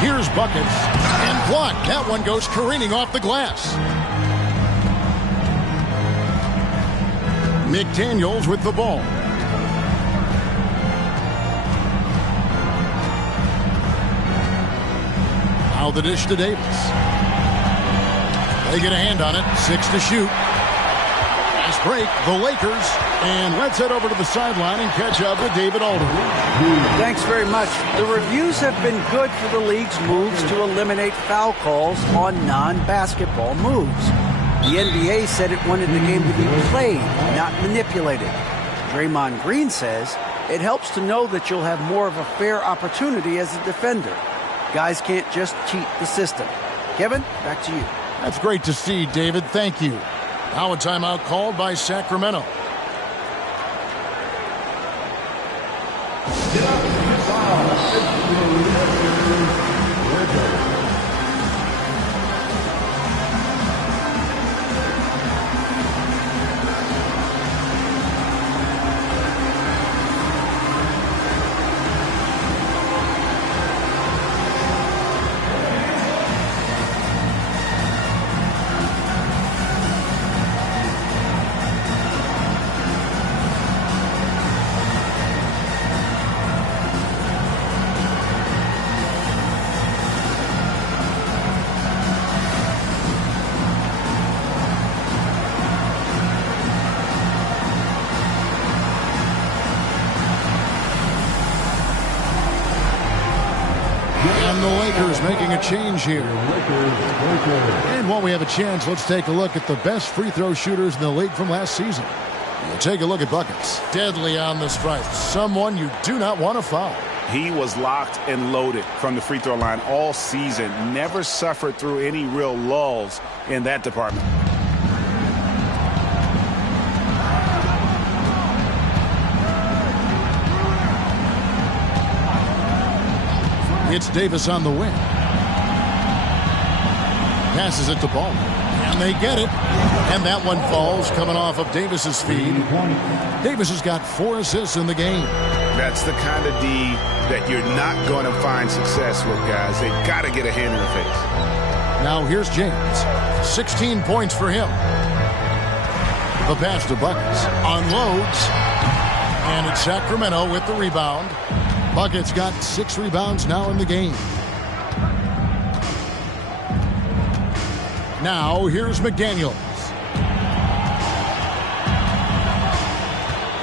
Here's buckets. And blocked. That one goes careening off the glass. McDaniels with the ball. Now the dish to Davis. They get a hand on it. 6 to shoot. Nice break. The Lakers. And let's head over to the sideline and catch up with David Aldridge. Thanks very much. The reviews have been good for the league's moves to eliminate foul calls on non-basketball moves. The NBA said it wanted the game to be played, not manipulated. Draymond Green says it helps to know that you'll have more of a fair opportunity as a defender. Guys can't just cheat the system. Kevin, back to you. That's great to see, David. Thank you. Now a timeout called by Sacramento. And the Lakers making a change here. And while we have a chance, let's take a look at the best free throw shooters in the league from last season. We'll take a look at buckets. Deadly on the stripe. Someone you do not want to foul. He was locked and loaded from the free throw line all season. Never suffered through any real lulls in that department. It's Davis on the wing. Passes it to Ball. And they get it. And that one falls coming off of Davis's feed. Davis has got 4 assists in the game. That's the kind of D that you're not going to find success with, guys. They got to get a hand in the face. Now here's James. 16 points for him. The pass to Buckets. Unloads. And it's Sacramento with the rebound. Buckets got 6 rebounds now in the game. Now here's McDaniels.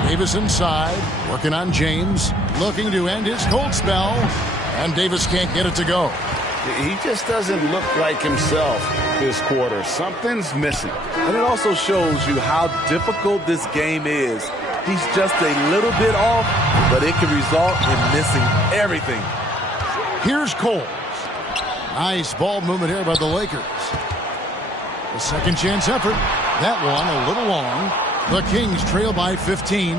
Davis inside, working on James, looking to end his cold spell, and Davis can't get it to go. He just doesn't look like himself this quarter. Something's missing. And it also shows you how difficult this game is. He's just a little bit off, but it can result in missing everything. Here's Coles. Nice ball movement here by the Lakers. The second chance effort. That one a little long. The Kings trail by 15.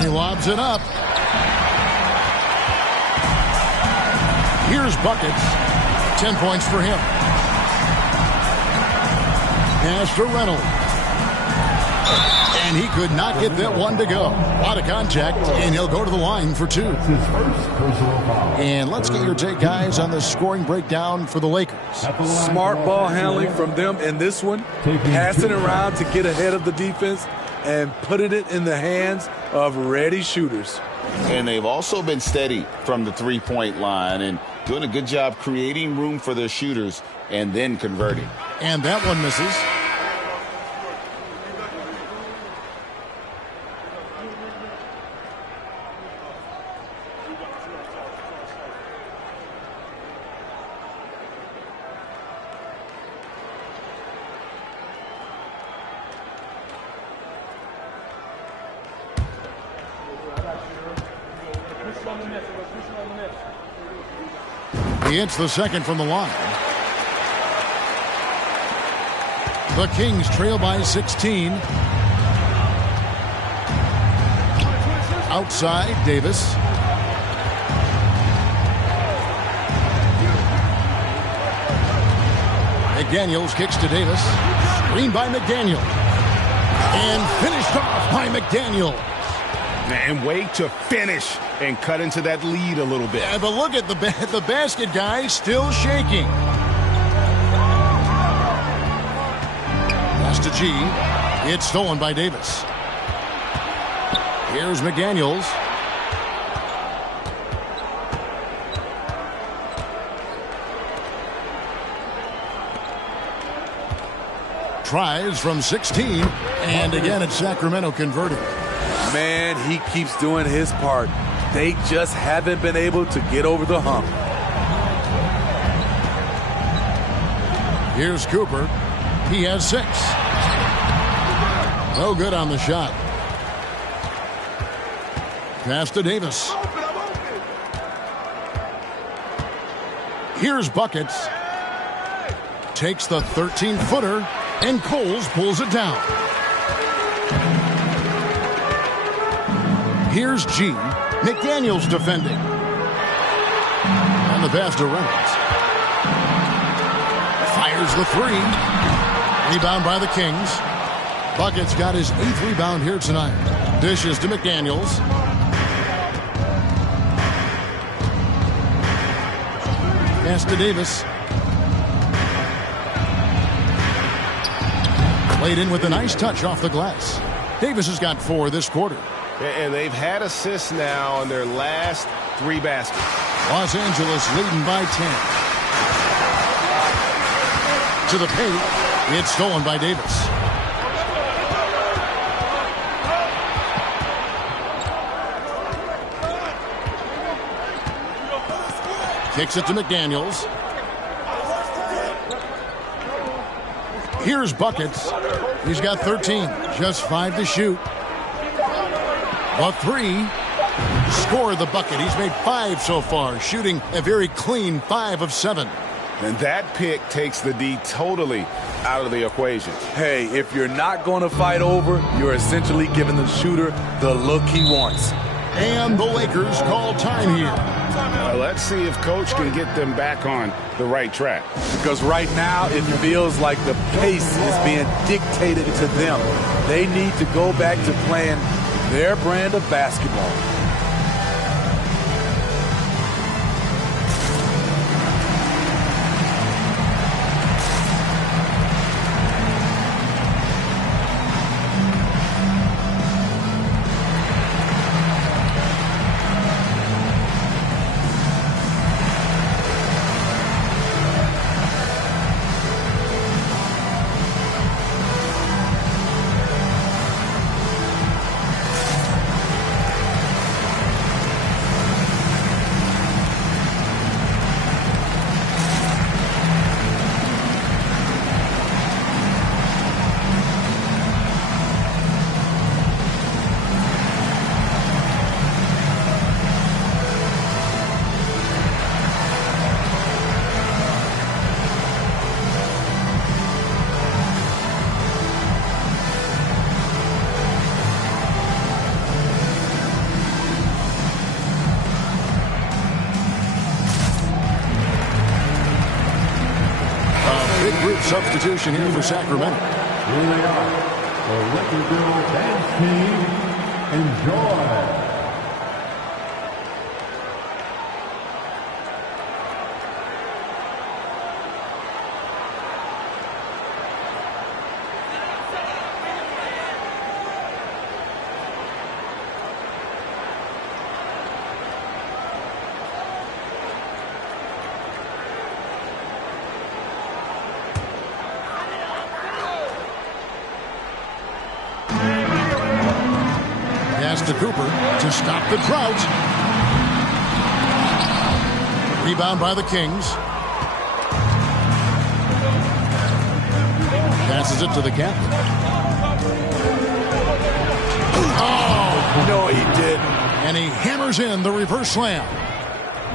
He lobs it up. Here's buckets. 10 points for him. Pass to Reynolds. And he could not get that one to go. A lot of contact, and he'll go to the line for 2. And let's get your take, guys, on the scoring breakdown for the Lakers. Smart ball handling from them in this one. Passing around to get ahead of the defense and putting it in the hands of ready shooters. And they've also been steady from the three-point line and doing a good job creating room for their shooters and then converting. And that one misses. He hits the second from the line. The Kings trail by 16. Outside, Davis. McDaniels kicks to Davis. Screen by McDaniel. And finished off by McDaniel. And way to finish and cut into that lead a little bit. Yeah, but look at the basket guy still shaking. Pass to G. It's stolen by Davis. Here's McDaniels. Tries from 16, and again it's Sacramento converting. Man, he keeps doing his part. They just haven't been able to get over the hump. Here's Cooper. He has 6. No good on the shot. Pass to Davis. Here's Buckets. Takes the 13-footer, and Coles pulls it down. Here's G. McDaniels defending. And the pass to Reynolds. Fires the 3. Rebound by the Kings. Buckets got his 8th rebound here tonight. Dishes to McDaniels. Pass to Davis. Played in with a nice touch off the glass. Davis has got 4 this quarter. And they've had assists now on their last 3 baskets. Los Angeles leading by 10. To the paint. It's stolen by Davis. Kicks it to McDaniels. Here's Buckets. He's got 13. Just 5 to shoot. A 3. Score the bucket. He's made 5 so far, shooting a very clean 5 of 7. And that pick takes the D totally out of the equation. Hey, if you're not going to fight over, you're essentially giving the shooter the look he wants. And the Lakers call time here. Let's see if Coach can get them back on the right track. Because right now it feels like the pace is being dictated to them. They need to go back to playing their brand of basketball. substitution here for Sacramento. Here they are, the Lakeville dance team. Enjoy. To Cooper to stop the drought. Rebound by the Kings. Passes it to the captain. Oh! No, he did. And he hammers in the reverse slam.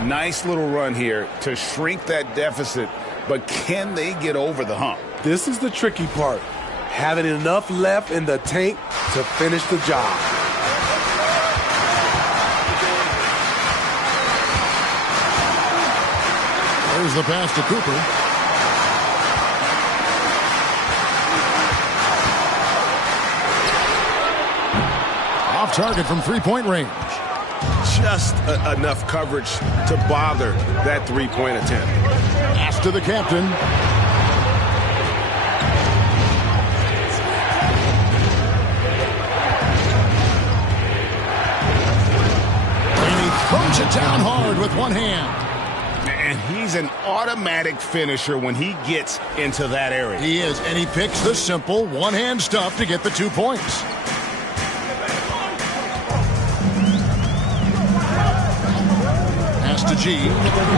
Nice little run here to shrink that deficit, but can they get over the hump? This is the tricky part. Having enough left in the tank to finish the job. There's the pass to Cooper. Off target from three-point range. Just enough coverage to bother that three-point attempt. Pass to the captain. And he throws it down hard with one hand. And he's an automatic finisher when he gets into that area. He is, and he picks the simple one-hand stuff to get the 2 points. Pass to G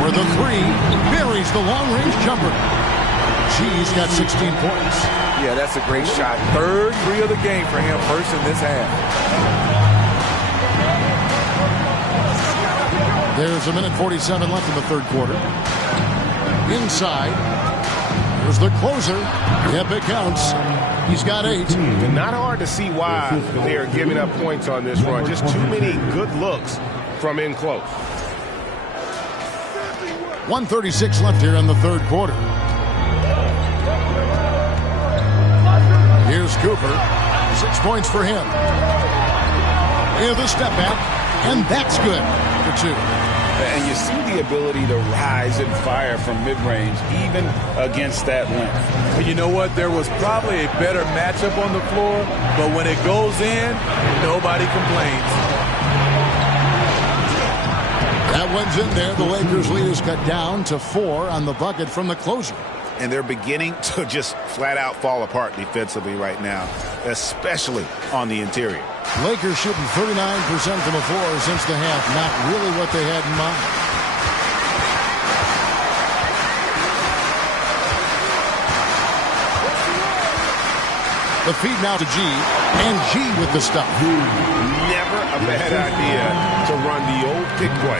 for the three. Buries the long-range jumper. G's got 16 points. Yeah, that's a great shot. Third three of the game for him, first in this half. There's a minute 47 left in the third quarter. Inside. There's the closer. Yep, it counts. He's got 8. Not hard to see why they are giving up points on this run. Just too many good looks from in close. 1:36 left here in the third quarter. Here's Cooper. 6 points for him. Here the step back. And that's good for 2. And you see the ability to rise and fire from mid-range, even against that length. And you know what? There was probably a better matchup on the floor, but when it goes in, nobody complains. That one's in there. The Lakers lead is cut down to 4 on the bucket from the closer. And they're beginning to just flat out fall apart defensively right now, especially on the interior. Lakers shooting 39% from the floor since the half. Not really what they had in mind. The feed now to G, and G with the stuff. Never a bad idea to run the old pick play.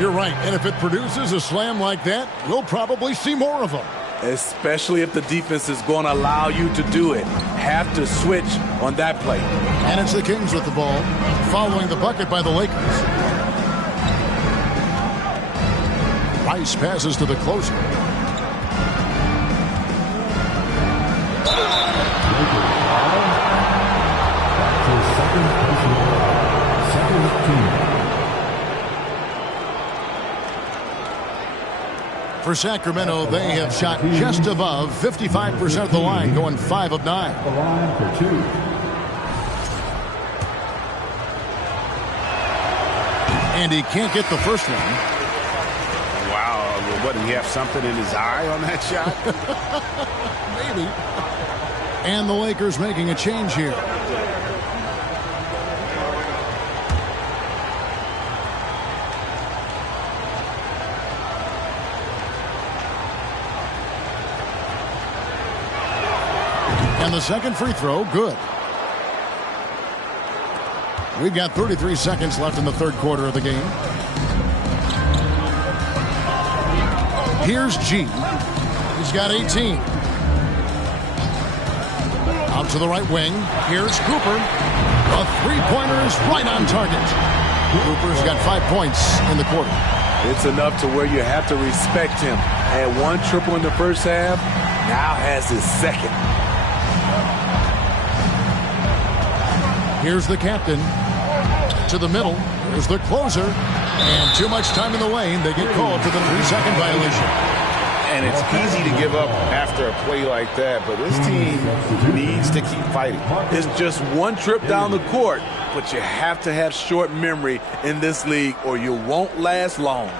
You're right. And if it produces a slam like that, we'll probably see more of them. Especially if the defense is going to allow you to do it. Have to switch on that play. And it's the Kings with the ball, following the bucket by the Lakers. Rice passes to the closer. For Sacramento, they have shot just above 55% of the line, going 5 of 9. The line for 2. And he can't get the first one. Wow, what, did he have something in his eye on that shot? Maybe. And the Lakers making a change here. And the second free throw, good. We've got 33 seconds left in the third quarter of the game. Here's G. He's got 18. Out to the right wing. Here's Cooper. The three-pointer is right on target. Cooper's got 5 points in the quarter. It's enough to where you have to respect him. Had one triple in the first half. now has his second. Here's the captain to the middle. Here's the closer. And too much time in the lane. They get called for the 3-second violation. And it's easy to give up after a play like that, but this team needs to keep fighting. It's just one trip down the court, but you have to have short memory in this league or you won't last long.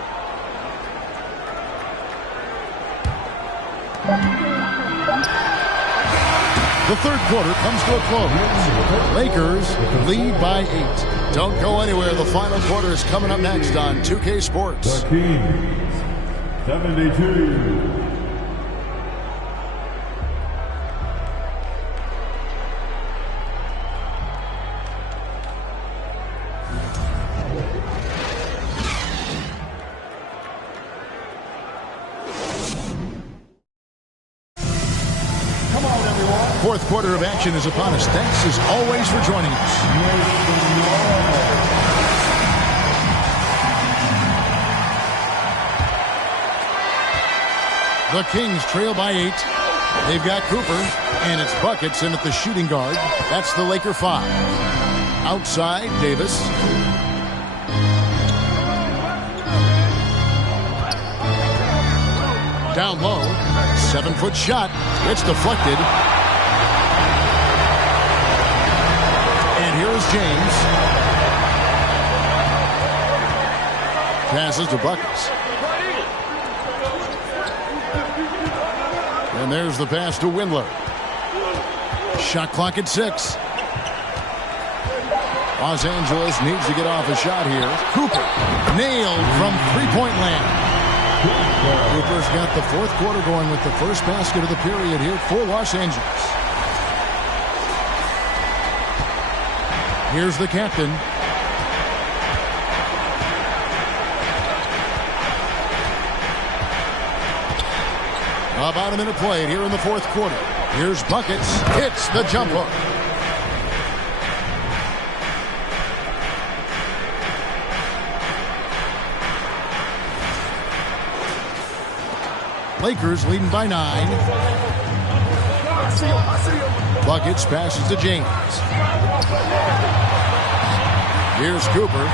The third quarter comes to a close. Lakers lead by 8. Don't go anywhere. The final quarter is coming up next on 2K Sports. The Kings, 72. Fourth quarter of action is upon us. Thanks as always for joining us. The Kings trail by 8. They've got Cooper, and it's buckets in at the shooting guard. That's the Laker 5. Outside, Davis. Down low, 7-foot shot. It's deflected. And here is James. Passes to Buckets. And there's the pass to Windler. Shot clock at 6. Los Angeles needs to get off a shot here. Cooper nailed from three-point land. Cooper's got the fourth quarter going with the first basket of the period here for Los Angeles. Here's the captain. About a minute played here in the fourth quarter. Here's Buckets. Hits the jump hook. Lakers leading by 9. Buckets passes to James. Here's Cooper.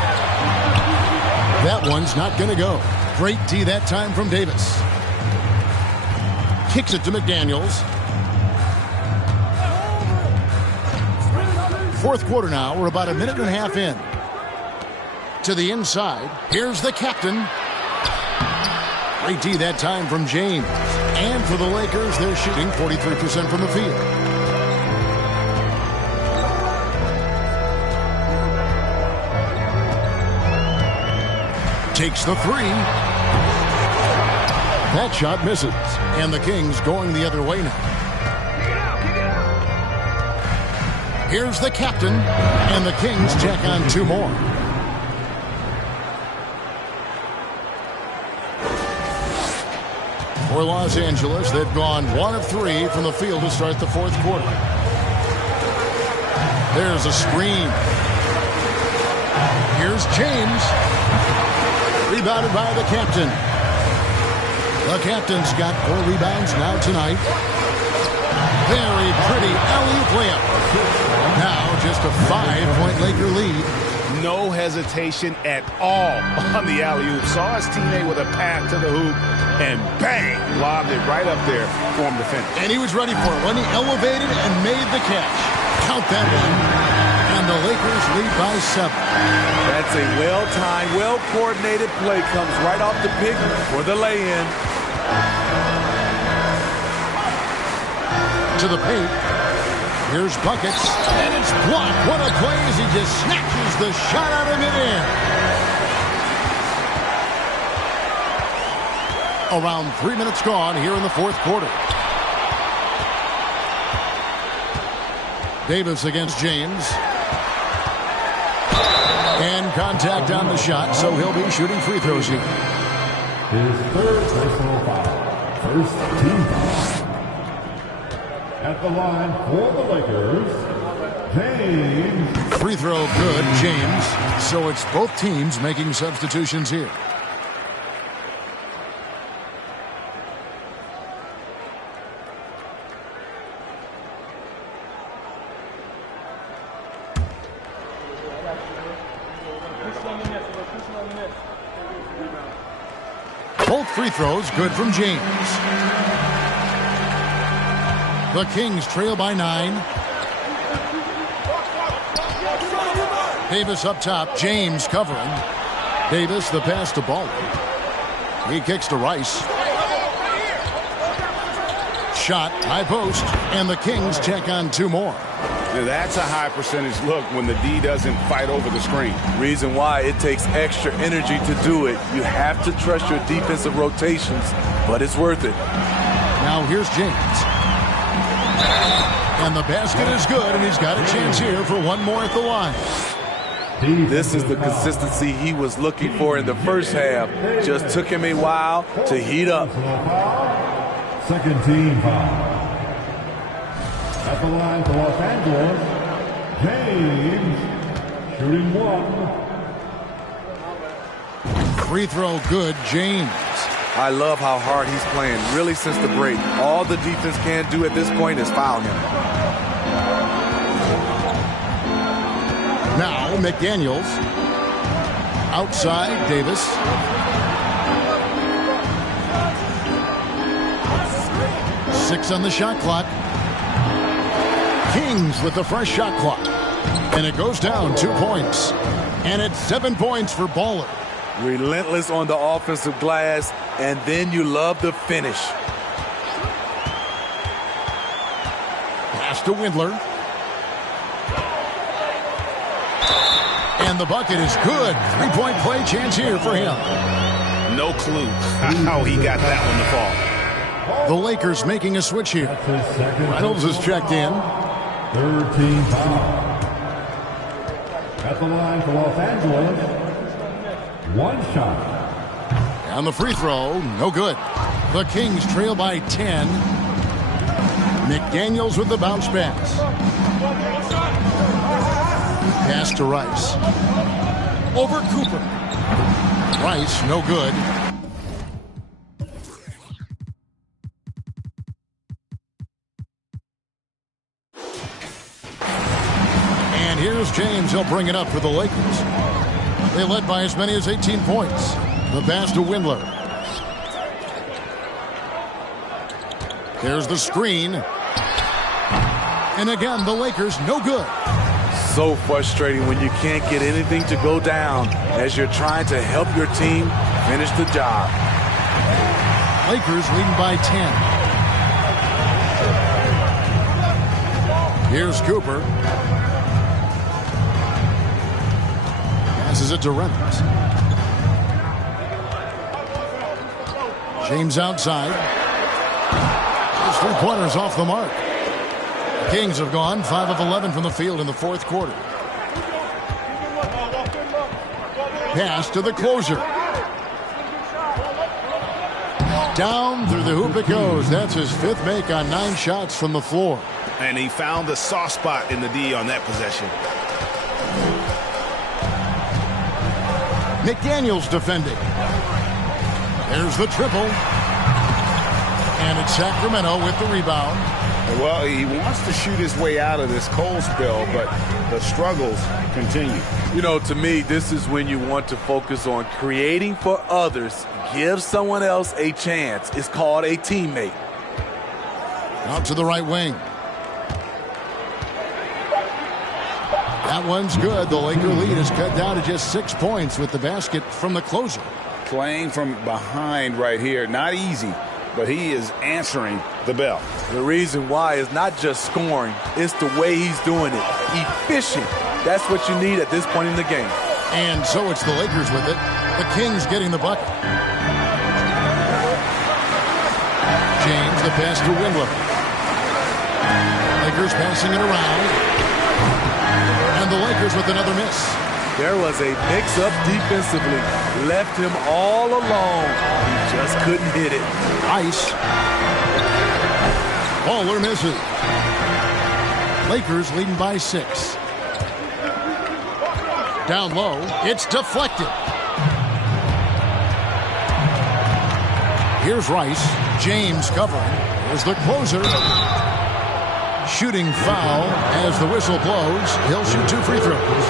That one's not going to go. Great D that time from Davis. Kicks it to McDaniels. Fourth quarter now. We're about a minute and a half in. To the inside. Here's the captain. Great D that time from James. And for the Lakers, they're shooting 43% from the field. Takes the 3. That shot misses. And the Kings going the other way now. Here's the captain. And the Kings tack on 2 more. For Los Angeles, they've gone 1 of 3 from the field to start the fourth quarter. There's a screen. Here's James. Rebounded by the captain. The captain's got 4 rebounds now tonight. Very pretty alley-oop layup. Now just a 5-point Laker lead. No hesitation at all on the alley-oop. Saw his teammate with a pass to the hoop, and bang, lobbed it right up there for him to finish. And he was ready for it when he elevated and made the catch. Count that one. And the Lakers lead by 7. That's a well-timed, well-coordinated play. Comes right off the pick for the lay-in. To the paint. Here's Buckets. And it's blocked. What a play as he just snatches the shot out of midair. Around 3 minutes gone here in the fourth quarter. Davis against James. And contact on the shot, so he'll be shooting free throws here. His third personal foul. First team foul. At the line for the Lakers, James. Free throw good, James. So it's both teams making substitutions here. Both free throws good from James. The Kings trail by 9. Davis up top. James covering. Davis the pass to Ball. He kicks to Rice. Shot, high post, and the Kings check on 2 more. Now that's a high percentage look when the D doesn't fight over the screen. Reason why it takes extra energy to do it. You have to trust your defensive rotations, but it's worth it. Now here's James. And the basket is good, and he's got a chance here for one more at the line. This is the consistency he was looking for in the first half. Just took him a while to heat up. Second team foul. At the line for Los Angeles, James, shooting 1. Free throw good, James. I love how hard he's playing, really since the break. All the defense can do at this point is foul him. Now McDaniels. Outside, Davis. Six on the shot clock. Kings with the fresh shot clock. And it goes down 2 points. And it's 7 points for Baller. Relentless on the offensive glass, and then you love the finish. Pass to Windler. And the bucket is good. 3-point play chance here for him. No clue how he got that one to fall. The Lakers making a switch here. Reynolds is checked in. Third team foul. At the line for Los Angeles, 1 shot. On the free throw, no good. The Kings trail by 10. McDaniels with the bounce pass. Pass to Rice. Over Cooper. Rice, no good. And here's James. He'll bring it up for the Lakers. They led by as many as 18 points. The pass to Windler. There's the screen. And again, the Lakers no good. So frustrating when you can't get anything to go down as you're trying to help your team finish the job. Lakers leading by 10. Here's Cooper. Passes it to Reynolds. James outside. His 3-pointers off the mark. Kings have gone 5 of 11 from the field in the 4th quarter. Pass to the closer. Down through the hoop it goes. That's his 5th make on 9 shots from the floor. And he found the soft spot in the D on that possession. McDaniels defending. There's the triple. And it's Sacramento with the rebound. Well, he wants to shoot his way out of this cold spell, but the struggles continue. You know, to me, this is when you want to focus on creating for others. Give someone else a chance. It's called a teammate. Out to the right wing. That one's good. The Laker lead is cut down to just 6 points with the basket from the closer. Playing from behind right here. Not easy, but he is answering the bell. The reason why is not just scoring. It's the way he's doing it. Efficient. That's what you need at this point in the game. And so it's the Lakers with it. The Kings getting the bucket. James, the pass to Windler. Lakers passing it around. And the Lakers with another miss. There was a mix-up defensively. Left him all alone. He just couldn't hit it. Ice. Baller misses. Lakers leading by 6. Down low. It's deflected. Here's Rice. James covering. There's the closer. Shooting foul as the whistle blows. He'll shoot 2 free throws.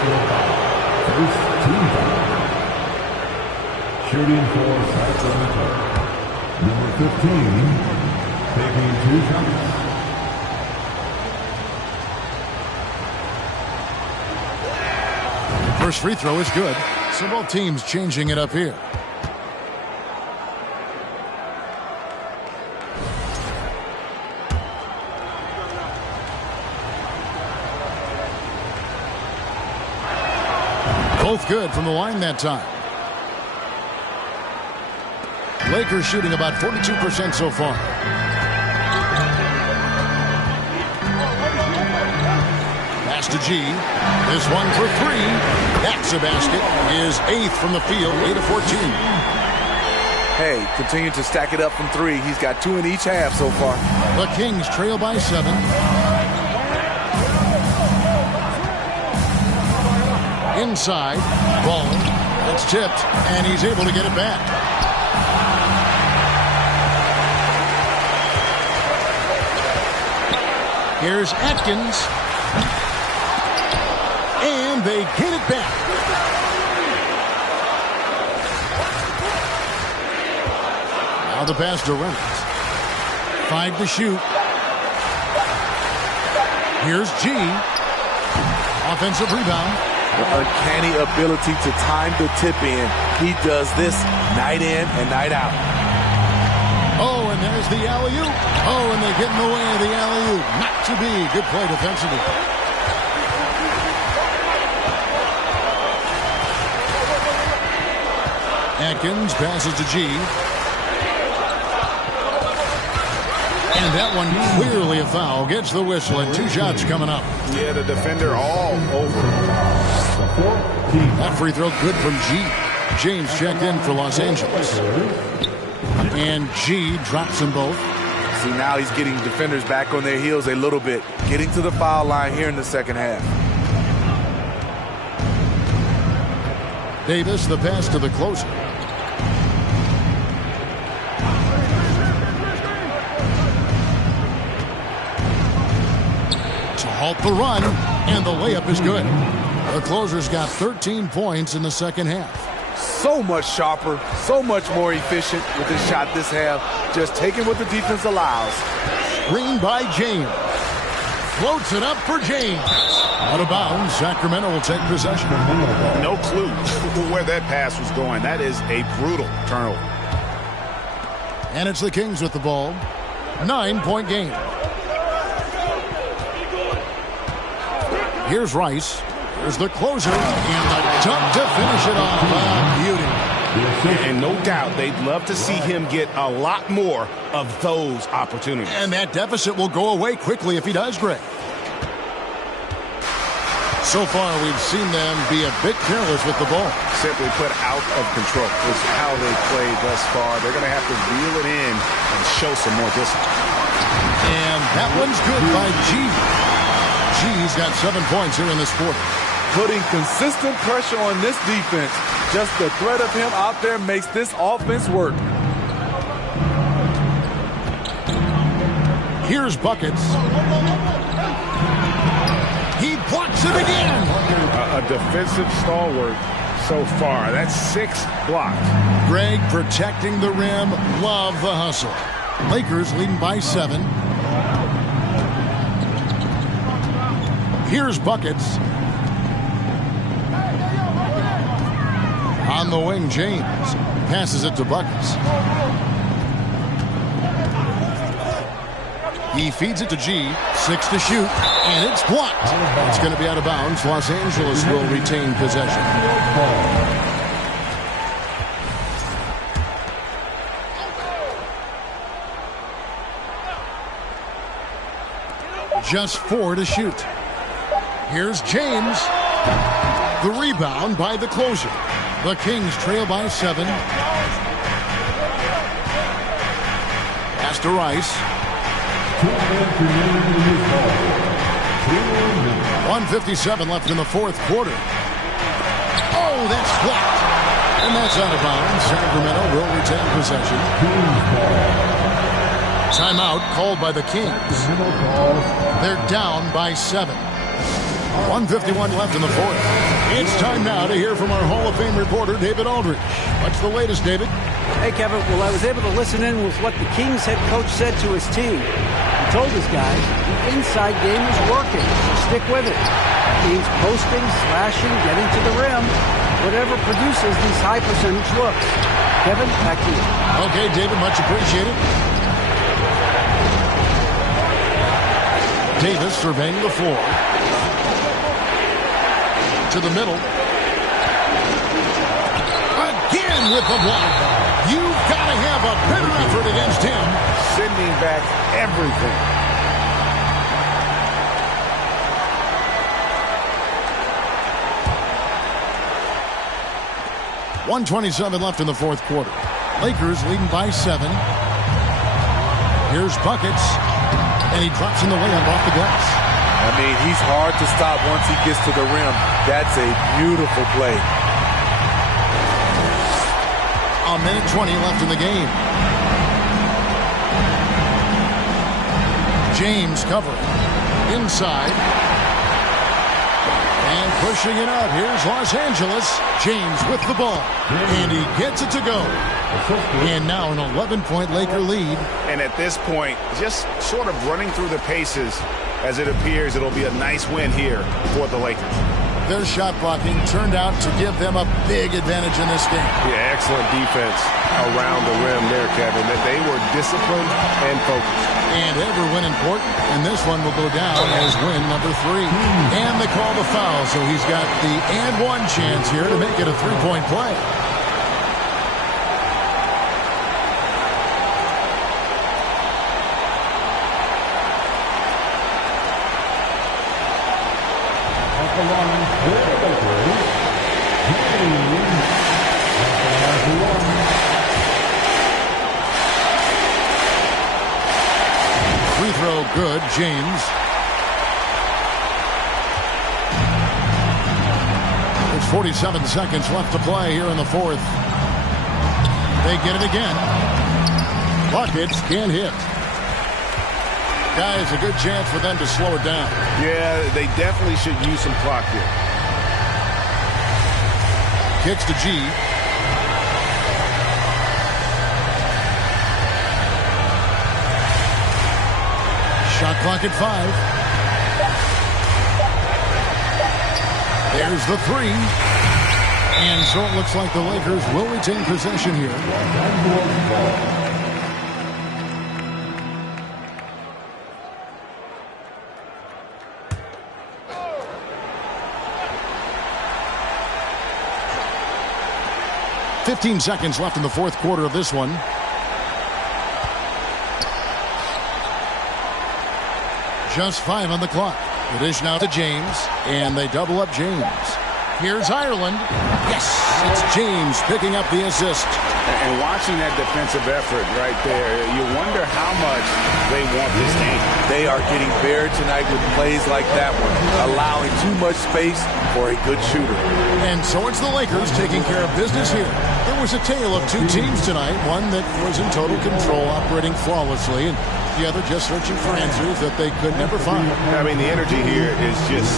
Shooting for Sacramento. Number 15, taking 2 shots. First free throw is good. So both teams changing it up here. Both good from the line that time. Lakers shooting about 42% so far. Pass to G. This one for 3. That's a basket. His 8th from the field, 8 of 14. Hey, continue to stack it up from 3. He's got 2 in each half so far. The Kings trail by 7. Inside, ball. It's tipped, and he's able to get it back. Here's Atkins. And they get it back. Now the pass to Reynolds. 5 to shoot. Here's G. Offensive rebound. The uncanny ability to time the tip in. He does this night in and night out. Oh, and there's the alley-oop. Oh, and they get in the way of the alley-oop. Not to be. Good play defensively. Atkins passes to G. And that one clearly a foul. Gets the whistle and 2 shots coming up. Yeah, the defender all over. That free throw good from G. James checked in for Los Angeles. And G drops them both. See, now he's getting defenders back on their heels a little bit. Getting to the foul line here in the second half. Davis, the pass to the closer. To halt the run, and the layup is good. The closer's got 13 points in the second half. So much sharper, so much more efficient with his shot this half. Just taking what the defense allows. Screen by James. Floats it up for James. Out of bounds, Sacramento will take possession. No clue where that pass was going. That is a brutal turnover. And it's the Kings with the ball. 9-point game. Here's Rice. Here's the closer. And the dunk to finish it off. Beauty. And no doubt they'd love to see him get a lot more of those opportunities. And that deficit will go away quickly if he does, Greg. So far, we've seen them be a bit careless with the ball. Simply put, out of control is how they played thus far. They're going to have to reel it in and show some more discipline. And that one's good by G. G's got 7 points here in this quarter. Putting consistent pressure on this defense. Just the threat of him out there makes this offense work. Here's buckets. He blocks it again. A defensive stalwart so far. That's 6 blocks. Greg protecting the rim. Love the hustle. Lakers leading by 7. Here's buckets. On the wing, James passes it to Buckets. He feeds it to G. 6 to shoot, and it's blocked. It's going to be out of bounds. Los Angeles will retain possession. Just 4 to shoot. Here's James. The rebound by the closer. The Kings trail by 7. Pass to Rice. 1:57 left in the fourth quarter. Oh, that's blocked. And that's out of bounds. Sacramento will retain possession. Timeout called by the Kings. They're down by 7. 1:51 left in the fourth. It's time now to hear from our Hall of Fame reporter, David Aldridge. What's the latest, David? Hey, Kevin. Well, I was able to listen in with what the Kings head coach said to his team. He told his guys the inside game is working, so stick with it. That means posting, slashing, getting to the rim, whatever produces these high percentage looks. Kevin, back to you. Okay, David, much appreciated. Davis surveying the floor. To the middle. Again with the block. You've got to have a better effort against him. Sending back everything. .127 left in the fourth quarter. Lakers leading by 7. Here's buckets. And he drops in the layup off the glass. I mean, he's hard to stop once he gets to the rim. That's a beautiful play. A minute 20 left in the game. James covering. Inside. And pushing it out. Here's Los Angeles. James with the ball. And he gets it to go. And now an 11-point Laker lead. And at this point, just sort of running through the paces, as it appears it'll be a nice win here for the Lakers. Their shot blocking turned out to give them a big advantage in this game. Yeah, excellent defense around the rim there, Kevin. That they were disciplined and focused. And every win important, and this one will go down as win number 3. And they call the foul, so he's got the and one chance here to make it a 3-point play. Free throw good, James. There's 47 seconds left to play here in the fourth. They get it again. Buckets can't hit. Guys, a good chance for them to slow it down. Yeah, they definitely should use some clock here. Kicks to G. Shot clock at 5. There's the 3. And so it looks like the Lakers will retain possession here. .15 seconds left in the fourth quarter of this one. Just 5 on the clock. The dish now to James, and they double up James. Here's Ireland. Yes, it's James picking up the assist. And watching that defensive effort right there, you wonder how much they want this game. They are getting buried tonight with plays like that one, allowing too much space for a good shooter. And so it's the Lakers taking care of business here. It was a tale of 2 teams tonight, one that was in total control, operating flawlessly, and the other just searching for answers that they could never find. I mean, the energy here is just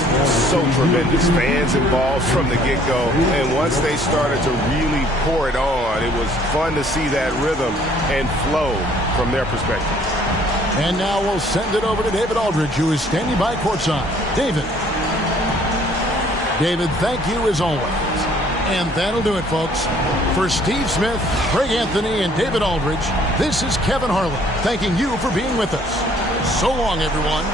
so tremendous. Fans involved from the get-go, and once they started to really pour it on, it was fun to see that rhythm and flow from their perspective. And now we'll send it over to David Aldridge, who is standing by courtside. David. David, thank you as always. And that'll do it, folks. For Steve Smith, Craig Anthony, and David Aldridge, this is Kevin Harlan thanking you for being with us. So long, everyone.